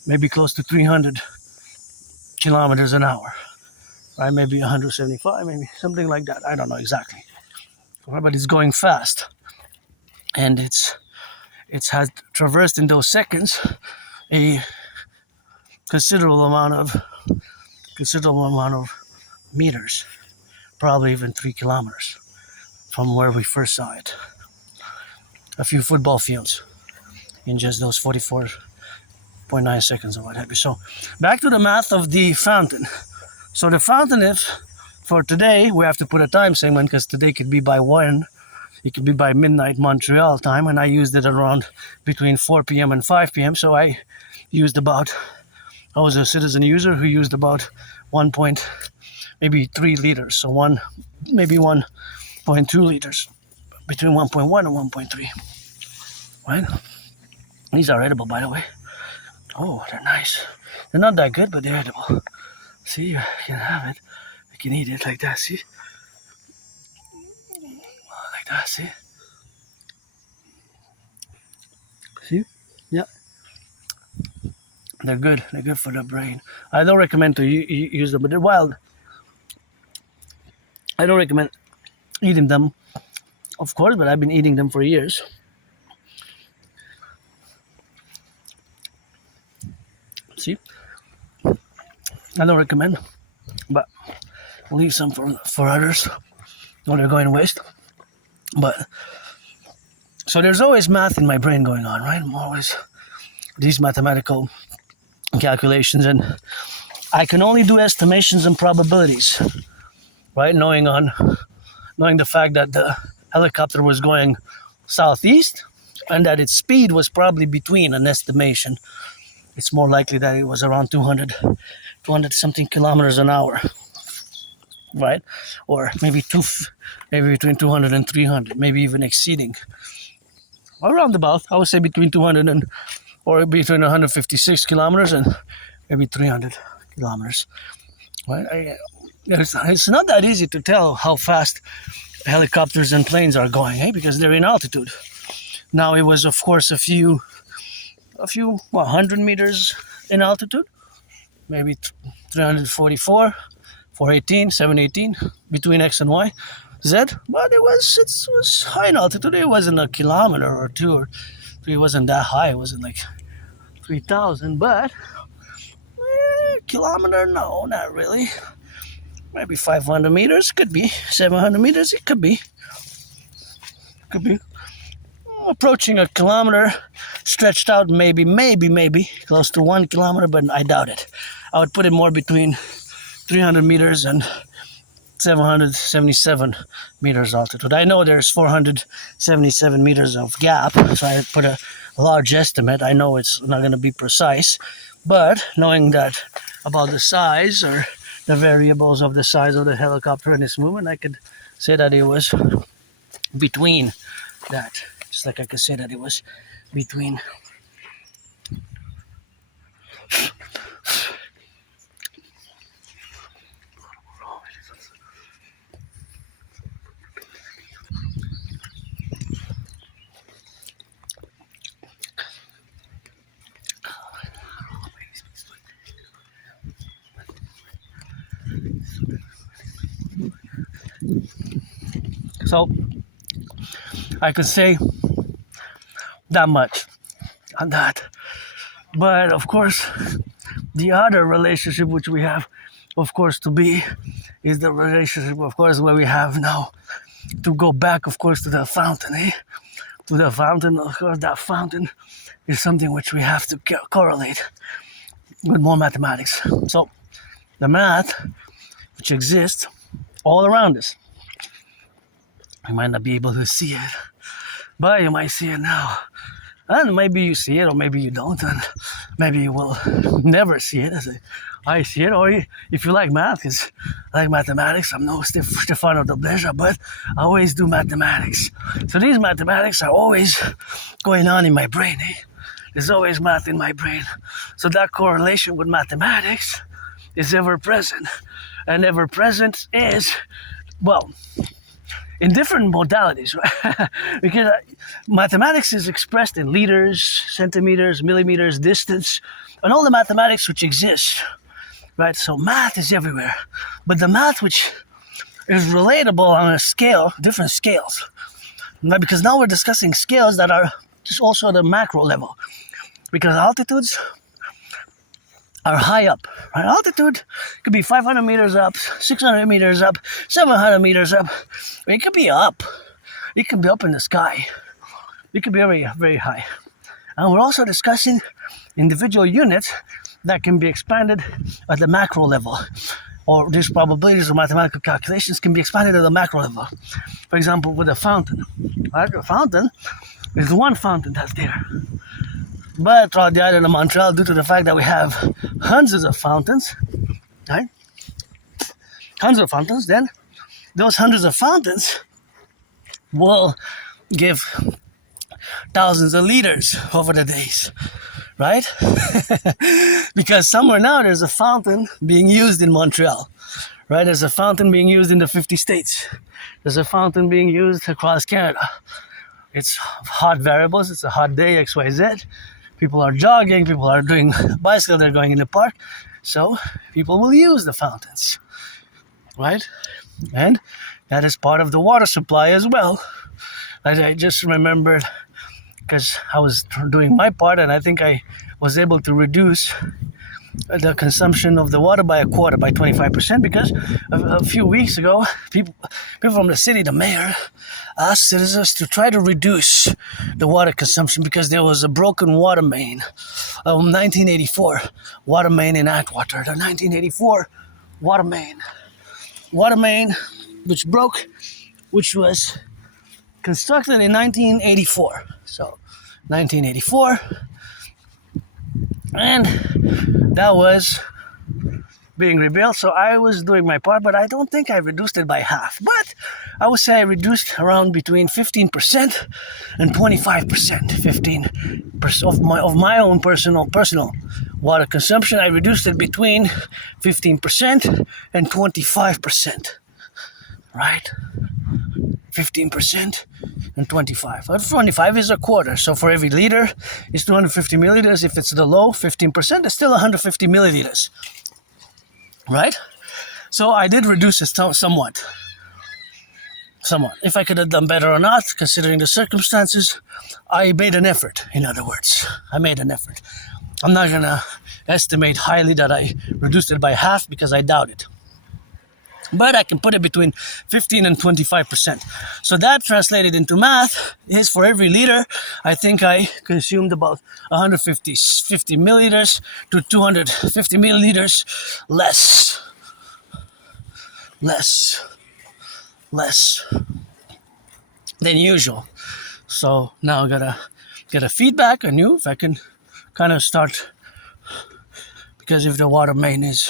maybe close to 300 kilometers an hour, right? Maybe 175, maybe something like that. I don't know exactly, right? But it's going fast, and it has traversed in those seconds a considerable amount of meters, probably even 3 kilometers from where we first saw it. A few football fields in just those 44.9 seconds or what have you. So back to the math of the fountain. So the fountain, if for today we have to put a time segment, because today could be by 1, it could be by midnight Montreal time, and I used it around between 4 p.m. and 5 p.m. So I was a citizen user who used about 3 liters. So maybe 1.2 liters, between 1.1 and 1.3. Right? These are edible, by the way. Oh, they're nice. They're not that good, but they're edible. See, you can have it. You can eat it like that, see? Like that, see? See? Yeah. They're good. They're good for the brain. I don't recommend to use them, but they're wild. I don't recommend eating them, of course, but I've been eating them for years. See? I don't recommend, but we'll leave some for others when they're going to waste. But so there's always math in my brain going on, right? I'm always these mathematical calculations, and I can only do estimations and probabilities, right? Knowing the fact that the helicopter was going southeast and that its speed was probably between an estimation. It's more likely that it was around 200 something kilometers an hour, right? Or maybe between 200 and 300, maybe even exceeding. Around about, I would say between 200 or between 156 kilometers and maybe 300 kilometers, right? It's not that easy to tell how fast helicopters and planes are going, because they're in altitude. Now it was, of course, a few 100 meters in altitude, maybe 344, 418, 718 between X and Y, Z. But it was high in altitude. It wasn't a kilometer or 2 or 3. It wasn't that high. It wasn't like 3,000, but kilometer, no, not really. Maybe 500 meters, could be 700 meters. It could be approaching a kilometer, stretched out, maybe close to 1 kilometer, but I doubt it. I would put it more between 300 meters and 777 meters altitude. I know there's 477 meters of gap, so I put a large estimate. I know it's not going to be precise, but knowing that about the size or the variables of the size of the helicopter and its movement, I could say that it was between that. Just like I could say that it was between. So I could say that much on that. But of course, the other relationship which we have, of course, to be is the relationship, of course, where we have now to go back, of course, to the fountain, to the fountain. Of course, that fountain is something which we have to correlate with more mathematics. So the math which exists all around us, you might not be able to see it, but you might see it now. And maybe you see it, or maybe you don't, and maybe you will never see it as I see it. Or if you like math, because I like mathematics, I'm no Stefano de Bleja, but I always do mathematics. So these mathematics are always going on in my brain. There's always math in my brain. So that correlation with mathematics is ever present. And ever present is, well, in different modalities, right? Because mathematics is expressed in liters, centimeters, millimeters, distance, and all the mathematics which exist, right? So math is everywhere, but the math which is relatable on a scale, different scales, right? Because now we're discussing scales that are just also at the macro level, because altitudes are high up, right? Altitude could be 500 meters up, 600 meters up, 700 meters up. It could be up. It could be up in the sky. It could be very, very high. And we're also discussing individual units that can be expanded at the macro level, or these probabilities or mathematical calculations can be expanded at the macro level. For example, with a fountain, right? A fountain is one fountain that's there. But throughout the island of Montreal, due to the fact that we have hundreds of fountains, right? Hundreds of fountains, then those hundreds of fountains will give thousands of liters over the days, right? Because somewhere now there's a fountain being used in Montreal, right? There's a fountain being used in the 50 states. There's a fountain being used across Canada. It's hot variables. It's a hot day, XYZ. People are jogging, people are doing bicycle, they're going in the park. So people will use the fountains, right? And that is part of the water supply as well. I just remembered, because I was doing my part, and I think I was able to reduce the consumption of the water by a quarter, by 25%, because a few weeks ago, people from the city, the mayor, asked citizens to try to reduce the water consumption because there was a broken water main, 1984 water main in Atwater, the 1984 water main which broke, which was constructed in 1984. So 1984, and that was being rebuilt. So I was doing my part, but I don't think I reduced it by half. But I would say I reduced around between 15% and 25%. 15% of my own personal water consumption. I reduced it between 15% and 25%. Right? 15% and 25. 25 is a quarter. So for every liter, it's 250 milliliters. If it's the low, 15%, it's still 150 milliliters. Right? So I did reduce it somewhat. If I could have done better or not, considering the circumstances, I made an effort, in other words. I made an effort. I'm not going to estimate highly that I reduced it by half, because I doubt it. But I can put it between 15 and 25%. So that translated into math is, for every liter, I think I consumed about 150 milliliters to 250 milliliters less than usual. So now I gotta get a feedback on you if I can kind of start, because if the water main is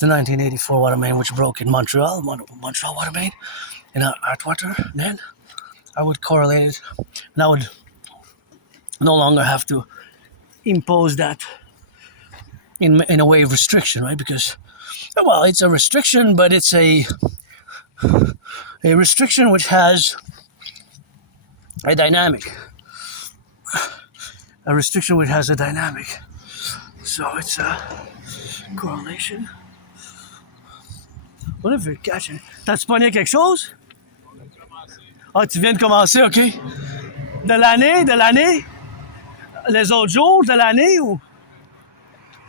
the 1984 water main which broke in Montreal water main in Atwater, then I would correlate it, and I would no longer have to impose that in a way of restriction, right? Because, well, it's a restriction, but it's a restriction which has a dynamic. A restriction which has a dynamic. So it's a correlation. What if you're catching? T'as-tu pogné quelque chose? Ah, tu viens de commencer, OK. De l'année? Les autres jours de l'année ou?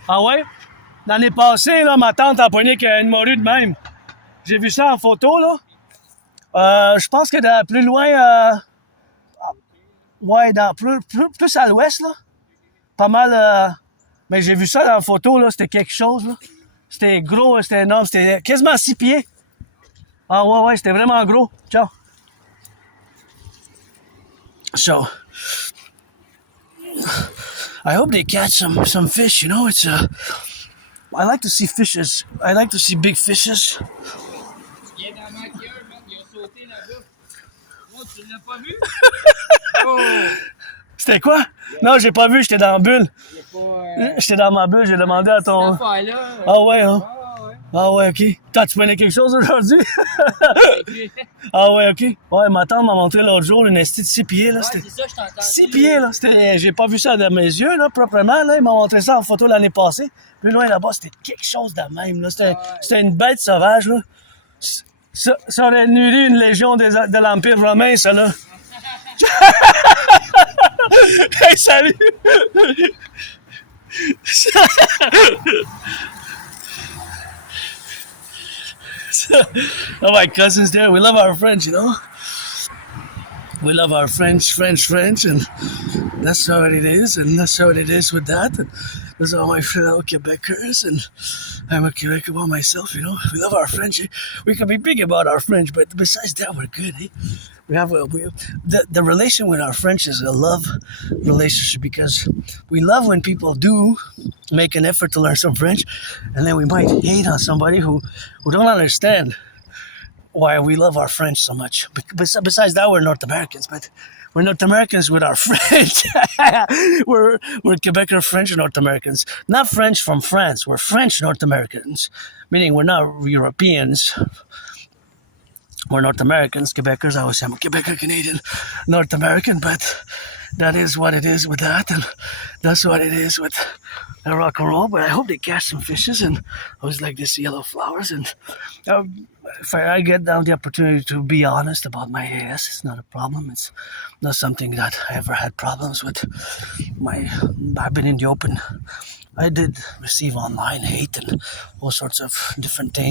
Ah ouais? L'année passée, là, ma tante a pogné une morue de même. J'ai vu ça en photo, là. Je pense que de plus loin, ouais, plus à l'ouest, là. Pas mal, mais j'ai vu ça dans la photo, là, c'était quelque chose, là. C'était gros, c'était énorme, c'était quasiment 6 pieds. Ah ouais, c'était vraiment gros. Ciao. So, I hope they catch some fish, you know, it's I like to see fishes. I like to see big fishes. Il est dans ma gueule, man, il a sauté là-bas. Oh, tu l'as pas vu? Oh! C'était quoi? Non, j'ai pas vu, j'étais dans la bulle. J'étais dans ma bulle, j'ai demandé à ton... Cette affaire-là. Ah ouais, hein? Ah ouais. Ah ouais, ok. T'as-tu prenais quelque chose aujourd'hui? Ouais, Ah ouais, ok. Ouais, ma tante m'a montré l'autre jour une estie de 6 pieds, là. C'était c'est ça, je t'entends. 6 pieds, là. J'ai pas vu ça de mes yeux, là, proprement, là. Il m'a montré ça en photo l'année passée. Plus loin là-bas, c'était quelque chose de même, là. C'était une bête sauvage, là. Ça aurait nourri une légion de l'Empire romain, ça, là. Hey, salut! Oh, my cousin's there. We love our French, you know? We love our French, and that's how it is, and that's how it is with that. And there's all my fellow Quebecers, and I'm a Quebecois myself, you know? We love our French. We can be big about our French, but besides that, we're good, eh? The relation with our French is a love relationship because we love when people do make an effort to learn some French, and then we might hate on somebody who don't understand why we love our French so much. Besides that, we're North Americans, but we're North Americans with our French. we're Quebecer French North Americans, not French from France. We're French North Americans, meaning we're not Europeans. We're North Americans, Quebecers. I always say I'm a Quebecer, Canadian, North American, but that is what it is with that, and that's what it is with the Rock&Roll. But I hope they catch some fishes, and I always like this yellow flowers. And if I get down the opportunity to be honest about my AS, it's not a problem. It's not something that I ever had problems with. I've been in the open. I did receive online hate and all sorts of different things.